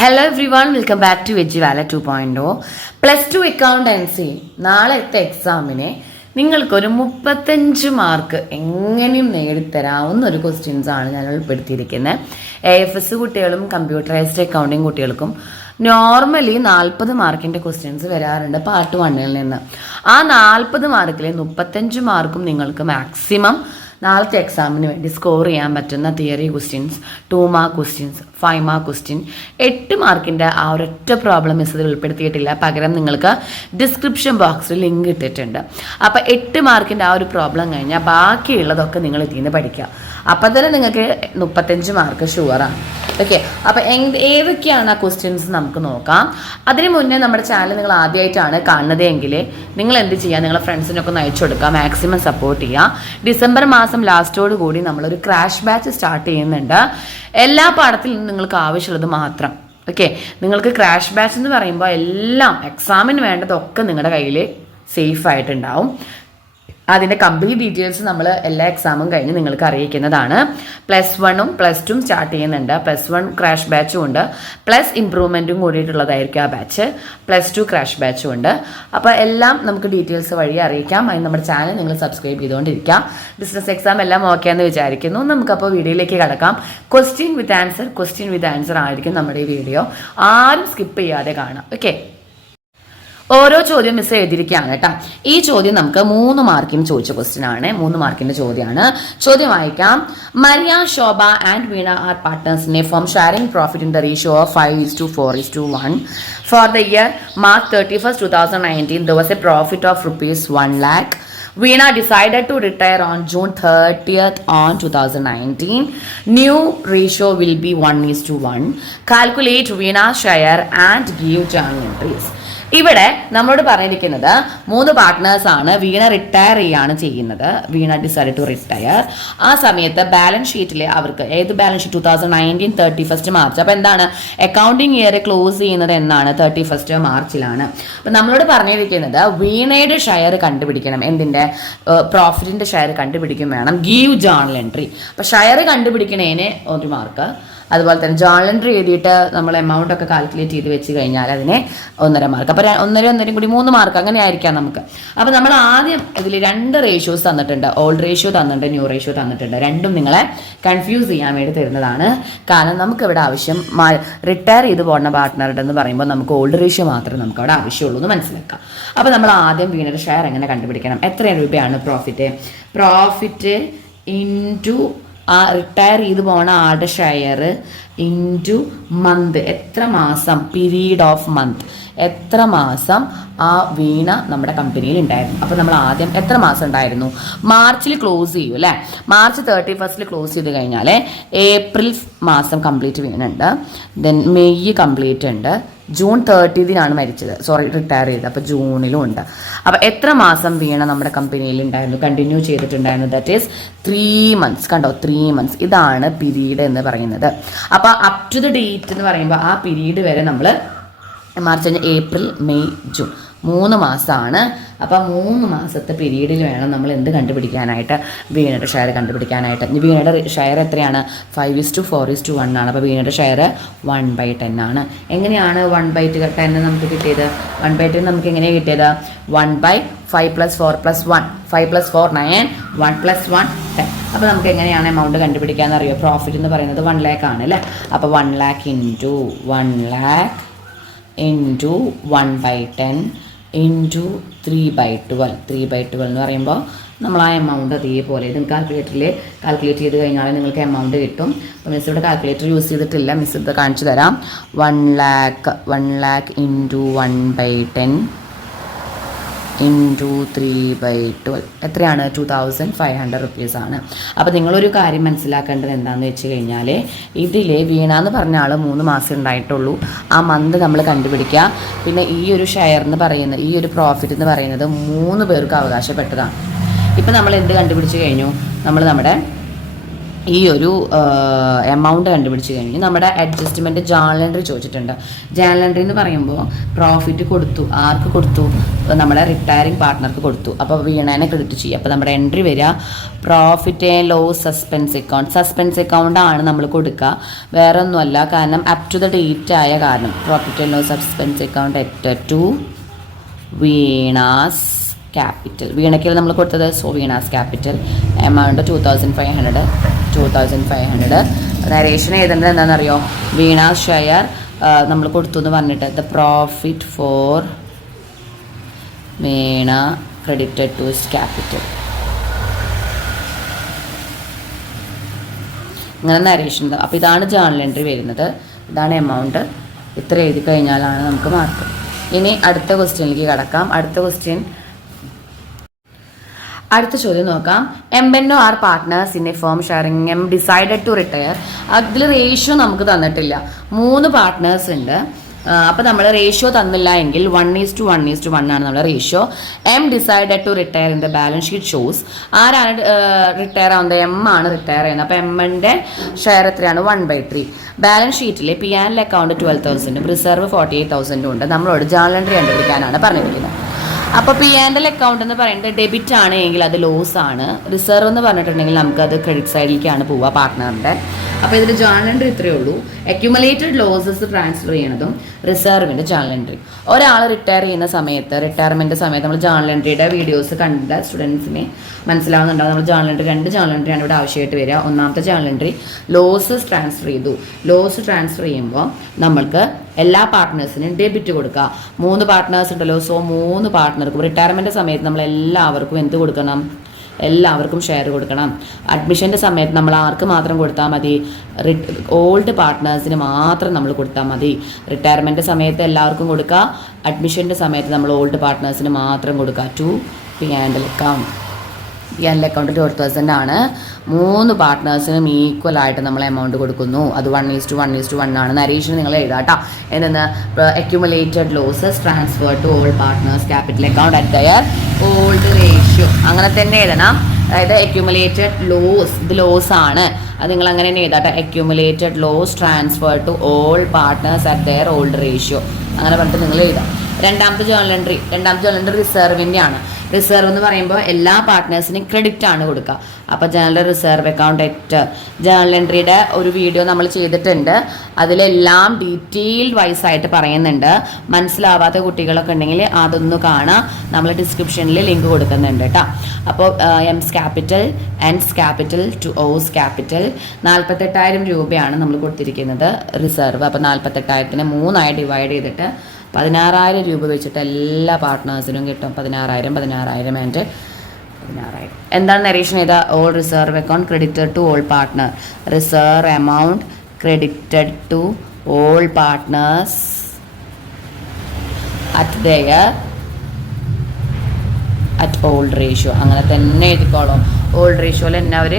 Hello everyone, welcome back to Eduwala 2.0. +2 accountancy നാളത്തെ എക്സാമിനെ നിങ്ങൾക്കൊരു 35 മാർക്ക് എങ്ങനെയും നേടിത്തരാവുന്ന ഒരു ക്വസ്റ്റ്യൻസ് ആണ് ഞാൻ ഉൾപ്പെടുത്തിയിരിക്കുന്നത്. AFS കുട്ടികളും കമ്പ്യൂട്ടറൈസ്ഡ് അക്കൗണ്ടിങ് കുട്ടികൾക്കും നോർമലി 40 മാർക്കിൻ്റെ ക്വസ്റ്റ്യൻസ് വരാറുണ്ട് പാർട്ട് 1-ൽ നിന്ന്. ആ 40 മാർക്കിൽ 35 മാർക്കും നിങ്ങൾക്ക് മാക്സിമം നാളത്തെ എക്സാമിന് വേണ്ടി സ്കോർ ചെയ്യാൻ പറ്റുന്ന theory questions, 2 mark questions, 5 mark question, 8 മാർക്കിൻ്റെ ആ ഒരൊറ്റ പ്രോബ്ലം മിസ് ഉൾപ്പെടുത്തിയിട്ടില്ല. പകരം നിങ്ങൾക്ക് ഡിസ്ക്രിപ്ഷൻ ബോക്സിൽ ലിങ്ക് ഇട്ടിട്ടുണ്ട്. അപ്പോൾ 8 മാർക്കിൻ്റെ ആ ഒരു പ്രോബ്ലം കഴിഞ്ഞാൽ ബാക്കിയുള്ളതൊക്കെ നിങ്ങൾ ഇതിൽ നിന്ന് പഠിക്കുക. അപ്പം തന്നെ നിങ്ങൾക്ക് 35 മാർക്ക് ഷുവറാണ്. ഓക്കെ, അപ്പോൾ ഏതൊക്കെയാണ് ആ ക്വസ്റ്റ്യൻസ് നമുക്ക് നോക്കാം. അതിന് മുന്നേ നമ്മുടെ ചാനൽ നിങ്ങൾ ആദ്യമായിട്ടാണ് കാണുന്നത് എങ്കിൽ നിങ്ങൾ എന്ത് ചെയ്യുക, നിങ്ങളുടെ ഫ്രണ്ട്സിനൊക്കെ ഒന്ന് അയച്ചു കൊടുക്കുക, മാക്സിമം സപ്പോർട്ട് ചെയ്യുക. ഡിസംബർ മാസം ലാസ്റ്റോട് കൂടി നമ്മളൊരു ക്രാഷ് ബാച്ച് സ്റ്റാർട്ട് ചെയ്യുന്നുണ്ട്. എല്ലാ പാഠത്തിൽ നിന്നും നിങ്ങൾക്ക് ആവശ്യമുള്ളത് മാത്രം. ഓക്കെ, നിങ്ങൾക്ക് ക്രാഷ് ബാച്ച് എന്ന് പറയുമ്പോൾ എല്ലാം എക്സാമിന് വേണ്ടതൊക്കെ നിങ്ങളുടെ കയ്യിൽ സേഫ് ആയിട്ടുണ്ടാവും. അതിൻ്റെ കംപ്ലീറ്റ് ഡീറ്റെയിൽസ് നമ്മൾ എല്ലാ എക്സാമും കഴിഞ്ഞ് നിങ്ങൾക്ക് അറിയിക്കുന്നതാണ്. +1ഉം +2ഉം സ്റ്റാർട്ട് ചെയ്യുന്നുണ്ട്. +1 ക്രാഷ് ബാച്ചും ഉണ്ട്, പ്ലസ് ഇംപ്രൂവ്മെൻറ്റും കൂടിയിട്ടുള്ളതായിരിക്കും ആ ബാച്ച്. +2 ക്രാഷ് ബാച്ചും ഉണ്ട്. അപ്പോൾ എല്ലാം നമുക്ക് ഡീറ്റെയിൽസ് വഴി അറിയിക്കാം. അതിന് നമ്മുടെ ചാനൽ നിങ്ങൾ സബ്സ്ക്രൈബ് ചെയ്തുകൊണ്ടിരിക്കുക. ബിസിനസ് എക്സാം എല്ലാം ഓക്കെ എന്ന് വിചാരിക്കുന്നു. നമുക്കപ്പോൾ വീഡിയോയിലേക്ക് കടക്കാം. ക്വസ്റ്റ്യൻ വിത്ത് ആൻസർ ആയിരിക്കും നമ്മുടെ ഈ വീഡിയോ. ആരും സ്കിപ്പ് ചെയ്യാതെ കാണാം. ഓക്കെ, ഓരോ ചോദ്യം മിസ് എഴുതിയിരിക്കുകയാണ് കേട്ടോ. ഈ ചോദ്യം നമുക്ക് 3 മാർക്കിന് ചോദിച്ച ക്വസ്റ്റ്യൻ ആണ്. 3 മാർക്കിന്റെ ചോദ്യമാണ്. ചോദ്യം വായിക്കാം. Maria, Shobha and Veena are partners in a firm sharing profit in the ratio of 5:4:1. For the year March 31st, 2019, there was a profit of rupees 1 lakh. Veena decided to retire on June 30th on 2019. New ratio will be 1:1. Calculate Veena's share and give journal entries. ഇവിടെ നമ്മളോട് പറഞ്ഞിരിക്കുന്നത് 3 partners ആണ്. വീണ retire ചെയ്യാണ് ചെയ്യുന്നത്. വീണ decide to retire. ആ സമയത്ത് balance ഷീറ്റിൽ അവർക്ക് ഏത് ബാലൻസ് ഷീറ്റ് 2019 31st മാർച്ച്. അപ്പോൾ എന്താണ് അക്കൗണ്ടിങ് ഇയർ ക്ലോസ് ചെയ്യുന്നത് എന്നാണ് 31st മാർച്ചിലാണ്. അപ്പം നമ്മളോട് പറഞ്ഞിരിക്കുന്നത് വീണയുടെ ഷെയർ കണ്ടുപിടിക്കണം. എന്തിൻ്റെ? പ്രോഫിറ്റിൻ്റെ ഷെയർ കണ്ടുപിടിക്കും വേണം. Give journal entry. അപ്പോൾ ഷെയർ കണ്ടുപിടിക്കണേന് 1 മാർക്ക്. അതുപോലെ തന്നെ ജേർണൽ എൻട്രി എഴുതിയിട്ട് നമ്മൾ എമൗണ്ട് ഒക്കെ കാൽക്കുലേറ്റ് ചെയ്ത് വെച്ച് കഴിഞ്ഞാൽ അതിനെ 1.5 മാർക്ക്. അപ്പോൾ 1.5 കൂടി 3 മാർക്ക് അങ്ങനെ ആയിരിക്കാം നമുക്ക്. അപ്പോൾ നമ്മൾ ആദ്യം ഇതിൽ 2 റേഷ്യോസ് തന്നിട്ടുണ്ട്. ഓൾഡ് റേഷ്യോ തന്നിട്ടുണ്ട്, ന്യൂ റേഷ്യോ തന്നിട്ടുണ്ട്. രണ്ടും നിങ്ങളെ കൺഫ്യൂസ് ചെയ്യാൻ വേണ്ടി തരുന്നതാണ്. കാരണം നമുക്ക് ഇവിടെ ആവശ്യം റിട്ടയർ ചെയ്ത് പോകുന്ന പാർട്ട്ണറുടെ എന്ന് പറയുമ്പോൾ നമുക്ക് ഓൾഡ് റേഷ്യോ മാത്രമേ നമുക്ക് അവിടെ ആവശ്യമുള്ളൂ എന്ന് മനസ്സിലാക്കാം. അപ്പോൾ നമ്മൾ ആദ്യം വീണയുടെ ഷെയർ എങ്ങനെ കണ്ടുപിടിക്കണം? എത്ര രൂപയാണ് പ്രോഫിറ്റ് ഇൻറ്റു ആ റിട്ടയർ ചെയ്ത് പോണ ആളുടെ ഷെയർ ഇൻറ്റു മന്ത്. എത്ര മാസം? Period of month. എത്ര മാസം ആ വീണ നമ്മുടെ കമ്പനിയിൽ ഉണ്ടായിരുന്നു? അപ്പോൾ നമ്മൾ ആദ്യം എത്ര മാസം ഉണ്ടായിരുന്നു? മാർച്ചിൽ ക്ലോസ് ചെയ്യും അല്ലേ? മാർച്ച് 31st ക്ലോസ് ചെയ്ത് കഴിഞ്ഞാൽ ഏപ്രിൽ മാസം കംപ്ലീറ്റ് വീണുണ്ട്. ദെൻ മെയ് കംപ്ലീറ്റ് ഉണ്ട്. ജൂൺ 30th മരിച്ചത്, റിട്ടയർ ചെയ്തത്. അപ്പോൾ ജൂണിലും ഉണ്ട്. അപ്പോൾ എത്ര മാസം വീണ നമ്മുടെ കമ്പനിയിൽ ഉണ്ടായിരുന്നു, കണ്ടിന്യൂ ചെയ്തിട്ടുണ്ടായിരുന്നു? That is 3 months. കണ്ടോ, 3 months. ഇതാണ് പീരീഡ് എന്ന് പറയുന്നത്. അപ്പോൾ അപ് ടു ദ ഡേറ്റ് എന്ന് പറയുമ്പോൾ ആ പീരീഡ് വരെ നമ്മൾ മാർച്ച് കഴിഞ്ഞ് ഏപ്രിൽ മെയ് ജൂൺ 3 മാസമാണ്. അപ്പോൾ 3 മാസത്തെ പീരീഡിൽ വേണം നമ്മൾ എന്ത് കണ്ടുപിടിക്കാനായിട്ട്? വീണയുടെ ഷെയർ കണ്ടുപിടിക്കാനായിട്ട്. വീണയുടെ ഷെയർ എത്രയാണ്? 5:4:1 ആണ്. അപ്പോൾ വീണയുടെ ഷെയർ 1/10 ആണ്. എങ്ങനെയാണ് 1/10 നമുക്ക് കിട്ടിയത്? 1/10 നമുക്ക് എങ്ങനെയാണ് കിട്ടിയത്? 1/5 + 4 + 1. 5 + 4 9, 1 + 1 10. അപ്പോൾ നമുക്ക് എങ്ങനെയാണ് എമൗണ്ട് കണ്ടുപിടിക്കാമെന്ന് അറിയോ? പ്രോഫിറ്റ് എന്ന് പറയുന്നത് 1 lakh ആണ് അല്ലേ? അപ്പോൾ 1 lakh into 1 lakh into 1/10 into 3/12. 3/12 എന്ന് പറയുമ്പോൾ നമ്മൾ ആ എമൗണ്ട് അതേപോലെ ഇത് കാൽക്കുലേറ്ററിൽ കാൽക്കുലേറ്റ് ചെയ്ത് കഴിഞ്ഞാൽ നിങ്ങൾക്ക് എമൗണ്ട് കിട്ടും. അപ്പോൾ മിസ് ഇവിടെ കാൽക്കുലേറ്റർ യൂസ് ചെയ്തിട്ടില്ല. മിസ് ഇത് കാണിച്ചു തരാം. 1 lakh ഇൻറ്റു 1/10 ഇൻറ്റു 3/12 എത്രയാണ്? 2500 rupees ആണ്. അപ്പോൾ നിങ്ങളൊരു കാര്യം മനസ്സിലാക്കേണ്ടത് എന്താണെന്ന് വെച്ച് കഴിഞ്ഞാൽ ഇതിൽ വീണ എന്ന് പറഞ്ഞ ആൾ 3 മാസം ഉണ്ടായിട്ടുള്ളൂ. ആ മന്ത് നമ്മൾ കണ്ടുപിടിക്കുക. പിന്നെ ഈ ഒരു ഷെയർ എന്ന് പറയുന്നത്, ഈ ഒരു പ്രോഫിറ്റ് എന്ന് പറയുന്നത് 3 പേർക്ക് അവകാശപ്പെട്ടതാണ്. ഇപ്പം നമ്മൾ എന്ത് കണ്ടുപിടിച്ച് കഴിഞ്ഞു? നമ്മൾ നമ്മുടെ ഈ ഒരു എമൗണ്ട് കണ്ടുപിടിച്ച് കഴിഞ്ഞ് നമ്മുടെ അഡ്ജസ്റ്റ്മെൻറ്റ് ജേണൽ എൻട്രി ചോദിച്ചിട്ടുണ്ട്. ജേണൽ എൻട്രി എന്ന് പറയുമ്പോൾ പ്രോഫിറ്റ് കൊടുത്തു, ആർക്ക് കൊടുത്തു? നമ്മുടെ റിട്ടയറിംഗ് പാർട്ട്ണർക്ക് കൊടുത്തു. അപ്പോൾ വീണേനെ ക്രെഡിറ്റ് ചെയ്യും. അപ്പോൾ നമ്മുടെ എൻട്രി വരിക profit and loss suspense account. Suspense account ആണ് നമ്മൾ കൊടുക്കുക, വേറെ ഒന്നുമല്ല. കാരണം അപ് ടു ദ ഡേറ്റ് ആയ കാരണം profit and loss suspense account at to Veena's capital. വീണയ്ക്ക് നമ്മൾ കൊടുത്തത് so Veena's capital. Amount 2500. Narration എഴുതേണ്ടത് എന്താണെന്നറിയോ? വീണാസ് ഷെയർ നമ്മൾ കൊടുത്തു എന്ന് പറഞ്ഞിട്ട് the profit for Veena credited to capital. ഇങ്ങനെ നരേഷൻ. അപ്പോൾ ഇതാണ് ജേണൽ എൻട്രി വരുന്നത്, ഇതാണ് എമൗണ്ട്. ഇത്ര എഴുതി കഴിഞ്ഞാലാണ് നമുക്ക് മാർക്ക്. ഇനി അടുത്ത ക്വസ്റ്റ്യനിലേക്ക് കടക്കാം. അടുത്ത ചോദ്യം നോക്കാം. എംബെന്നോ are partners in a firm sharing M decided to retire. അതിൽ റേഷ്യോ നമുക്ക് തന്നിട്ടില്ല. 3 പാർട്ട്നേഴ്സ് ഉണ്ട്. അപ്പോൾ നമ്മൾ റേഷ്യോ തന്നില്ല എങ്കിൽ 1:1:1 ആണ് നമ്മുടെ ratio. M decided to retire in the balance sheet shows. ആരാണ് റിട്ടയർ ആവുന്നത്? എം ആണ് റിട്ടയർ ചെയ്യുന്നത്. അപ്പോൾ എമ്മിൻ്റെ ഷെയർ എത്രയാണ്? 1/3. ബാലൻസ് ഷീറ്റിൽ പി ആൻഡ് അക്കൗണ്ട് 12,000, റിസർവ് 48,000 ഉണ്ട്. നമ്മളോട് ജേണൽ എൻട്രി കണ്ടുപിടിക്കാനാണ് പറഞ്ഞിരിക്കുന്നത്. അപ്പോൾ പി ആൻഡ് എൽ അക്കൗണ്ട് എന്ന് പറയുന്നത് ഡെബിറ്റ് ആണ് എങ്കിൽ അത് ലോസ് ആണ്. റിസർവ് എന്ന് പറഞ്ഞിട്ടുണ്ടെങ്കിൽ നമുക്കത് ക്രെഡിറ്റ് സൈഡിലേക്കാണ് പോവുക പാർട്ട്ണറിൻ്റെ. അപ്പോൾ ഇതിൽ ജേണൽ എൻട്രി ഇത്രയേ ഉള്ളൂ. അക്യുമുലേറ്റഡ് ലോസസ് ട്രാൻസ്ഫർ ചെയ്യണതും റിസർവിൻ്റെ ജേണൽ എൻട്രി. ഒരാൾ റിട്ടയർ ചെയ്യുന്ന സമയത്ത്, റിട്ടയർമെൻറ്റ് സമയത്ത് നമ്മൾ ജേണൽ എൻട്രിയുടെ വീഡിയോസ് കണ്ട സ്റ്റുഡൻസിനെ മനസ്സിലാവുന്നുണ്ടാവും. നമ്മൾ ജേണൽ എൻട്രി 2 ജേണൽ എൻട്രിയാണ് ഇവിടെ ആവശ്യമായിട്ട് വരിക. ഒന്നാമത്തെ ജേണൽ എൻട്രി ലോസസ് ട്രാൻസ്ഫർ ചെയ്തു. ലോസ് ട്രാൻസ്ഫർ ചെയ്യുമ്പോൾ നമ്മൾക്ക് എല്ലാ പാർട്ട്നേഴ്സിനും ഡെബിറ്റ് കൊടുക്കുക. 3 പാർട്ട്നേഴ്സ് ഉണ്ടല്ലോ, സോ 3 പാർട്ട്ണർക്കും റിട്ടയർമെൻറ്റ് സമയത്ത് നമ്മൾ എല്ലാവർക്കും എന്ത് കൊടുക്കണം? എല്ലാവർക്കും ഷെയർ കൊടുക്കണം. അഡ്മിഷൻ്റെ സമയത്ത് നമ്മൾ ആർക്ക് മാത്രം കൊടുത്താൽ മതി? ഓൾഡ് പാർട്ട്നേഴ്സിന് മാത്രം നമ്മൾ കൊടുത്താൽ മതി. റിട്ടയർമെൻറ്റ് സമയത്ത് എല്ലാവർക്കും കൊടുക്കുക, അഡ്മിഷൻ്റെ സമയത്ത് നമ്മൾ ഓൾഡ് പാർട്ട്നേഴ്സിന് മാത്രം കൊടുക്കുക. To P and L account. P and L account 12,000 ആണ്. 3 പാർട്ട്നേഴ്സിനും ഈക്വൽ ആയിട്ട് നമ്മൾ എമൗണ്ട് കൊടുക്കുന്നു. അത് 1:1:1 ആണ്. നരേഷൻ നിങ്ങൾ എഴുതാട്ടോ. എന്തെന്ന്? Accumulated losses transfer to all partners capital account at their old ratio. അങ്ങനെ തന്നെ എഴുതണം. അതായത് അക്യുമുലേറ്റഡ് ലോസ്, ഇത് ലോസ് ആണ്, അത് നിങ്ങൾ അങ്ങനെ തന്നെ എഴുതാട്ടോ. Accumulated loss transfer to all partners at their old ratio. അങ്ങനെ പറഞ്ഞിട്ട് നിങ്ങൾ എഴുതാം. രണ്ടാമത്തെ ജേണൽ എൻട്രി റിസർവിൻ്റെ ആണ്. റിസർവ് എന്ന് പറയുമ്പോൾ എല്ലാ പാർട്ട്നേഴ്സിനും ക്രെഡിറ്റ് ആണ് കൊടുക്കുക. അപ്പോൾ general reserve account at journal എൻട്രിയുടെ ഒരു വീഡിയോ നമ്മൾ ചെയ്തിട്ടുണ്ട്. അതിലെല്ലാം ഡീറ്റെയിൽഡ് വൈസ് ആയിട്ട് പറയുന്നുണ്ട്. മനസ്സിലാവാത്ത കുട്ടികളൊക്കെ ഉണ്ടെങ്കിൽ അതൊന്ന് കാണാം. നമ്മൾ ഡിസ്ക്രിപ്ഷനിൽ ലിങ്ക് കൊടുക്കുന്നുണ്ട് കേട്ടോ. അപ്പോൾ M's capital, N's capital to O's capital 48,000 രൂപയാണ് നമ്മൾ കൊടുത്തിരിക്കുന്നത് റിസർവ്. അപ്പോൾ 48,000നെ 3 ഡിവൈഡ് ചെയ്തിട്ട് 16,000 രൂപ വെച്ചിട്ട് എല്ലാ പാർട്ട്നേഴ്സിനും കിട്ടും. 16,000 ആൻഡ് 16,000. എന്താണ് നരേഷൻ ചെയ്ത? All reserve account credited to all partner. Reserve amount credited to all partners at old ratio. അങ്ങനെ തന്നെ എഴുതിക്കോളും. ഓൾഡ് റേഷ്യോയിൽ തന്നെ അവർ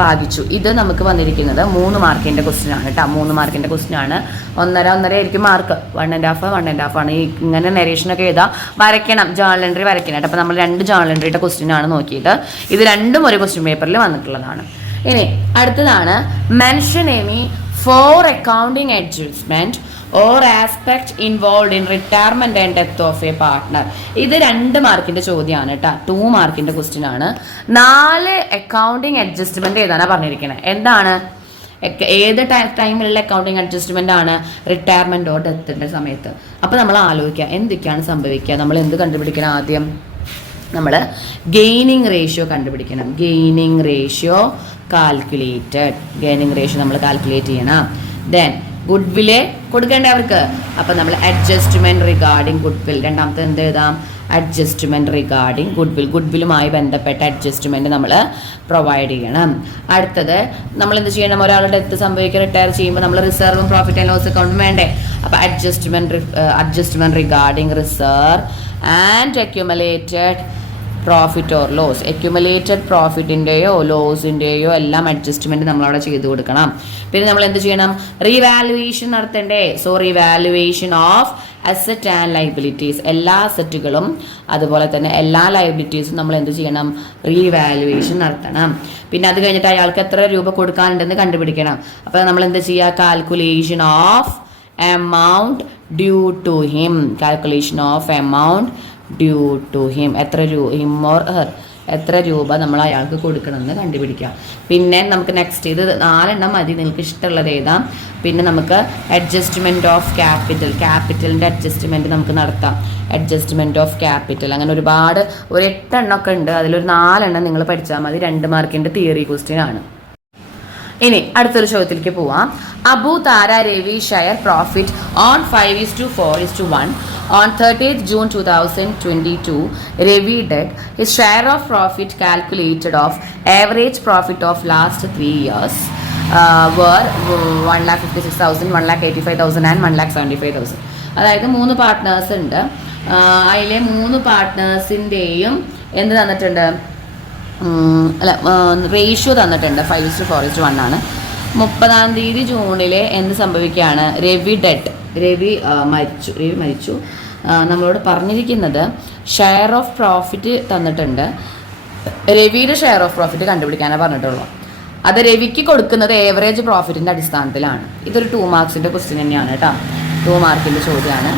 ഭാഗിച്ചു. ഇത് നമുക്ക് വന്നിരിക്കുന്നത് 3 മാർക്കിൻ്റെ ക്വസ്റ്റ്യൻ ആണ് കേട്ടോ. 3 മാർക്കിൻ്റെ ക്വസ്റ്റ്യൻ ആണ്. 1.5 ആയിരിക്കും മാർക്ക്. 1.5 ആണ്. ഈ ഇങ്ങനെ നരേഷനൊക്കെ എഴുതാം. വരയ്ക്കണം, ജേണൽ എൻട്രി വരയ്ക്കണം കേട്ടോ. അപ്പോൾ നമ്മൾ 2 ജേണൽ എൻട്രിയുടെ ക്വസ്റ്റ്യൻ ആണ് നോക്കിയത്. ഇത് രണ്ടും ഒരു ക്വസ്റ്റ്യൻ പേപ്പറിൽ വന്നിട്ടുള്ളതാണ്. ഇനി അടുത്തതാണ് mention any 4 accounting adjustment or aspect involve in retirement and death of a partner. ഇത് 2 മാർക്കിന്റെ ചോദ്യമാണ് കേട്ടോ. 2 മാർക്കിന്റെ ക്വസ്റ്റ്യൻ ആണ്. 4 അക്കൗണ്ടിങ് അഡ്ജസ്റ്റ്മെന്റ് ഏതാണ് പറഞ്ഞിരിക്കുന്നത്? എന്താണ്? ഏത് ടൈമിലുള്ള അക്കൗണ്ടിങ് അഡ്ജസ്റ്റ്മെന്റ് ആണ്? റിട്ടയർമെന്റ് ഓർ ഡെത്തിന്റെ സമയത്ത്. അപ്പോൾ നമ്മൾ ആലോചിക്കുക എന്തൊക്കെയാണ് സംഭവിക്കുക. നമ്മൾ എന്ത് കണ്ടുപിടിക്കണം? ആദ്യം നമ്മൾ ഗെയിനിങ് റേഷ്യോ കണ്ടുപിടിക്കണം. ഗെയിനിങ് റേഷ്യോ നമ്മൾ കാൽക്കുലേറ്റ് ചെയ്യണം. ദെൻ ഗുഡ് വില്ല് കൊടുക്കേണ്ട അവർക്ക്. അപ്പം നമ്മൾ അഡ്ജസ്റ്റ്മെന്റ് റിഗാർഡിങ് ഗുഡ് വിൽ. രണ്ടാമത്തെ എന്ത് എഴുതാം? Adjustment regarding goodwill. ഗുഡ് വില്ലുമായി ബന്ധപ്പെട്ട അഡ്ജസ്റ്റ്മെന്റ് നമ്മൾ പ്രൊവൈഡ് ചെയ്യണം. അടുത്തത് നമ്മൾ എന്ത് ചെയ്യണം? ഒരാളുടെ ഡെത്ത് സംഭവിക്കുക, റിട്ടയർ ചെയ്യുമ്പോൾ നമ്മൾ റിസർവും പ്രോഫിറ്റ് ആൻഡ് ലോസ് അക്കൗണ്ടും വേണ്ടേ? അപ്പോൾ adjustment regarding reserve and accumulated profit or loss, accumulated പ്രോഫിറ്റിൻ്റെയോ ലോസിൻ്റെയോ എല്ലാം അഡ്ജസ്റ്റ്മെൻറ്റ് നമ്മളവിടെ ചെയ്തു കൊടുക്കണം. പിന്നെ നമ്മൾ എന്ത് ചെയ്യണം? റീവാലുവേഷൻ നടത്തണ്ടേ? So revaluation of asset and liabilities, എല്ലാ അസറ്റുകളും അതുപോലെ തന്നെ എല്ലാ ലൈബിലിറ്റീസും നമ്മൾ എന്ത് ചെയ്യണം? റീവാലുവേഷൻ നടത്തണം. പിന്നെ അത് കഴിഞ്ഞിട്ട് അയാൾക്ക് എത്ര രൂപ കൊടുക്കാനുണ്ടെന്ന് കണ്ടുപിടിക്കണം. അപ്പോൾ നമ്മൾ എന്ത് ചെയ്യുക? Calculation of amount due to him, calculation of amount due to him, എത്ര him or her എത്ര രൂപ നമ്മൾ അയാൾക്ക് കൊടുക്കണമെന്ന് കണ്ടുപിടിക്കാം. പിന്നെ നമുക്ക് നെക്സ്റ്റ് ഇത് 4 എണ്ണം മതി, നിങ്ങൾക്ക് ഇഷ്ടമുള്ളത് എഴുതാം. പിന്നെ നമുക്ക് അഡ്ജസ്റ്റ്മെൻറ്റ് ഓഫ് ക്യാപിറ്റലിൻ്റെ അഡ്ജസ്റ്റ്മെൻറ്റ് നമുക്ക് നടത്താം. അഡ്ജസ്റ്റ്മെൻറ്റ് ഓഫ് ക്യാപിറ്റൽ അങ്ങനെ ഒരുപാട് ഒരു 8 എണ്ണമൊക്കെ ഉണ്ട്. അതിലൊരു 4 എണ്ണം നിങ്ങൾ പഠിച്ചാൽ മതി. 2 മാർക്കിൻ്റെ തിയറി ക്വസ്റ്റ്യൻ ആണ്. ഇനി അടുത്തൊരു ചോദ്യത്തിലേക്ക് പോവാം. Abu, Tara, Ravi share profit on 5:4:1 on 30th June 2022. Ravi did his share of profit calculated of average profit of last 3 years were 1,56,000, 1,85,000 and 1,75,000. അതായത് 3 പാർട്ട്നേഴ്സ് ഉണ്ട്. അതിലെ 3 പാർട്ട്നേഴ്സിൻ്റെയും എന്ത് തന്നിട്ടുണ്ട്? റേഷ്യോ തന്നിട്ടുണ്ട്. 5:4:1 ആണ്. 30-ാം തീയതി ജൂണിലെ എന്ത് സംഭവിക്കുകയാണ്? രവി മരിച്ചു. നമ്മളോട് പറഞ്ഞിരിക്കുന്നത് ഷെയർ ഓഫ് പ്രോഫിറ്റ് തന്നിട്ടുണ്ട്. രവിയുടെ ഷെയർ ഓഫ് പ്രോഫിറ്റ് കണ്ടുപിടിക്കാനാണ് പറഞ്ഞിട്ടുള്ളൂ. അത് രവിക്ക് കൊടുക്കുന്നത് ഏവറേജ് പ്രോഫിറ്റിൻ്റെ അടിസ്ഥാനത്തിലാണ്. ഇതൊരു 2 മാർക്സിൻ്റെ ക്വസ്റ്റ്യൻ തന്നെയാണ് കേട്ടോ. 2 മാർക്കിൻ്റെ ചോദ്യമാണ്.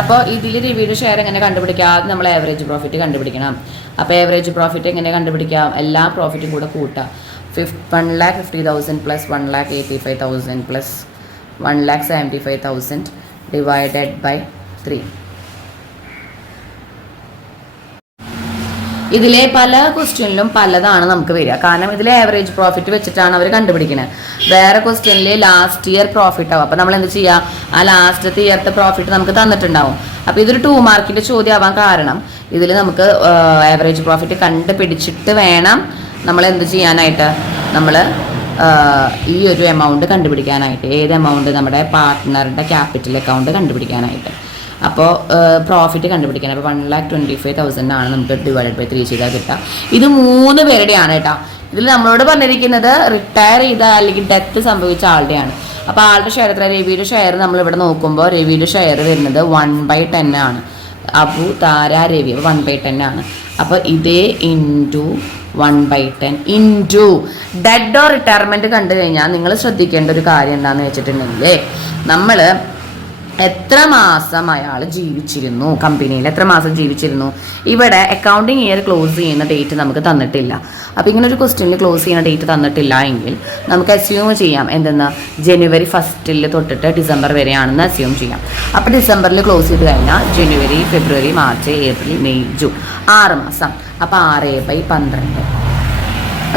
അപ്പോൾ ഇതിൽ രവിയുടെ ഷെയർ എങ്ങനെ കണ്ടുപിടിക്കാം? നമ്മൾ ഏവറേജ് പ്രോഫിറ്റ് കണ്ടുപിടിക്കണം. അപ്പോൾ ഏവറേജ് പ്രോഫിറ്റ് എങ്ങനെ കണ്ടുപിടിക്കാം? എല്ലാ പ്രോഫിറ്റും കൂടെ കൂട്ടാം. 1,50,000 പ്ലസ് 1,85,000 പ്ലസ് 1,75,000 ഡിവൈഡഡ് ബൈ 3. ഇതിലെ പല ക്വസ്റ്റ്യനിലും പലതാണ് നമുക്ക് വരിക. കാരണം ഇതിൽ ആവറേജ് പ്രോഫിറ്റ് വെച്ചിട്ടാണ് അവർ കണ്ടുപിടിക്കുന്നത്. വേറെ ക്വസ്റ്റ്യനിൽ ലാസ്റ്റ് ഇയർ പ്രോഫിറ്റ് ആവും. അപ്പോൾ നമ്മൾ എന്ത് ചെയ്യുക? ആ ലാസ്റ്റത്തെ ഇയർത്തെ പ്രോഫിറ്റ് നമുക്ക് തന്നിട്ടുണ്ടാവും. അപ്പോൾ ഇതൊരു 2 മാർക്കിൻ്റെ ചോദ്യം ആവാൻ കാരണം ഇതിൽ നമുക്ക് ആവറേജ് പ്രോഫിറ്റ് കണ്ടുപിടിച്ചിട്ട് വേണം നമ്മൾ എന്ത് ചെയ്യാനായിട്ട്? നമ്മൾ ഈ ഒരു എമൗണ്ട് കണ്ടുപിടിക്കാനായിട്ട്. ഏത് എമൗണ്ട്? നമ്മുടെ പാർട്ട്ണറുടെ ക്യാപിറ്റൽ അക്കൗണ്ട് കണ്ടുപിടിക്കാനായിട്ട്. അപ്പോൾ പ്രോഫിറ്റ് കണ്ടുപിടിക്കാൻ. അപ്പോൾ 1,25,000 ആണ് നമുക്ക് ഡിവൈഡഡ് ബൈ 3 ചെയ്താൽ കിട്ടുക. ഇത് 3 പേരുടെയാണ് കേട്ടോ. ഇതിൽ നമ്മളോട് പറഞ്ഞിരിക്കുന്നത് റിട്ടയർ ചെയ്ത അല്ലെങ്കിൽ ഡെത്ത് സംഭവിച്ച ആളുടെയാണ്. അപ്പോൾ ആളുടെ ഷെയർ എത്ര? രവിയുടെ ഷെയർ നമ്മളിവിടെ നോക്കുമ്പോൾ രവിയുടെ ഷെയർ വരുന്നത് 1/10 ആണ്. അബു, താര, രവി 1/10 ആണ്. അപ്പോൾ ഇതേ into 1/10 into dead or retirement കണ്ടു കഴിഞ്ഞാൽ നിങ്ങൾ ശ്രദ്ധിക്കേണ്ട ഒരു കാര്യം എന്താണെന്ന് വെച്ചിട്ടുണ്ടെങ്കിൽ നമ്മൾ എത്ര മാസം അയാൾ ജീവിച്ചിരുന്നു, കമ്പനിയിൽ എത്ര മാസം ജീവിച്ചിരുന്നു. ഇവിടെ അക്കൗണ്ടിങ് ഇയർ ക്ലോസ് ചെയ്യുന്ന ഡേറ്റ് നമുക്ക് തന്നിട്ടില്ല. അപ്പോൾ ഇങ്ങനെ ഒരു ക്വസ്റ്റ്യനിൽ ക്ലോസ് ചെയ്യുന്ന ഡേറ്റ് തന്നിട്ടില്ല എങ്കിൽ നമുക്ക് അസ്യൂം ചെയ്യാം എന്തെന്ന്? January 1 തൊട്ടിട്ട് ഡിസംബർ വരെയാണെന്ന് അസ്യൂം ചെയ്യാം. അപ്പോൾ ഡിസംബറിൽ ക്ലോസ് ചെയ്ത് കഴിഞ്ഞാൽ January, February, March, April, May, June 6 മാസം. അപ്പോൾ 6/12.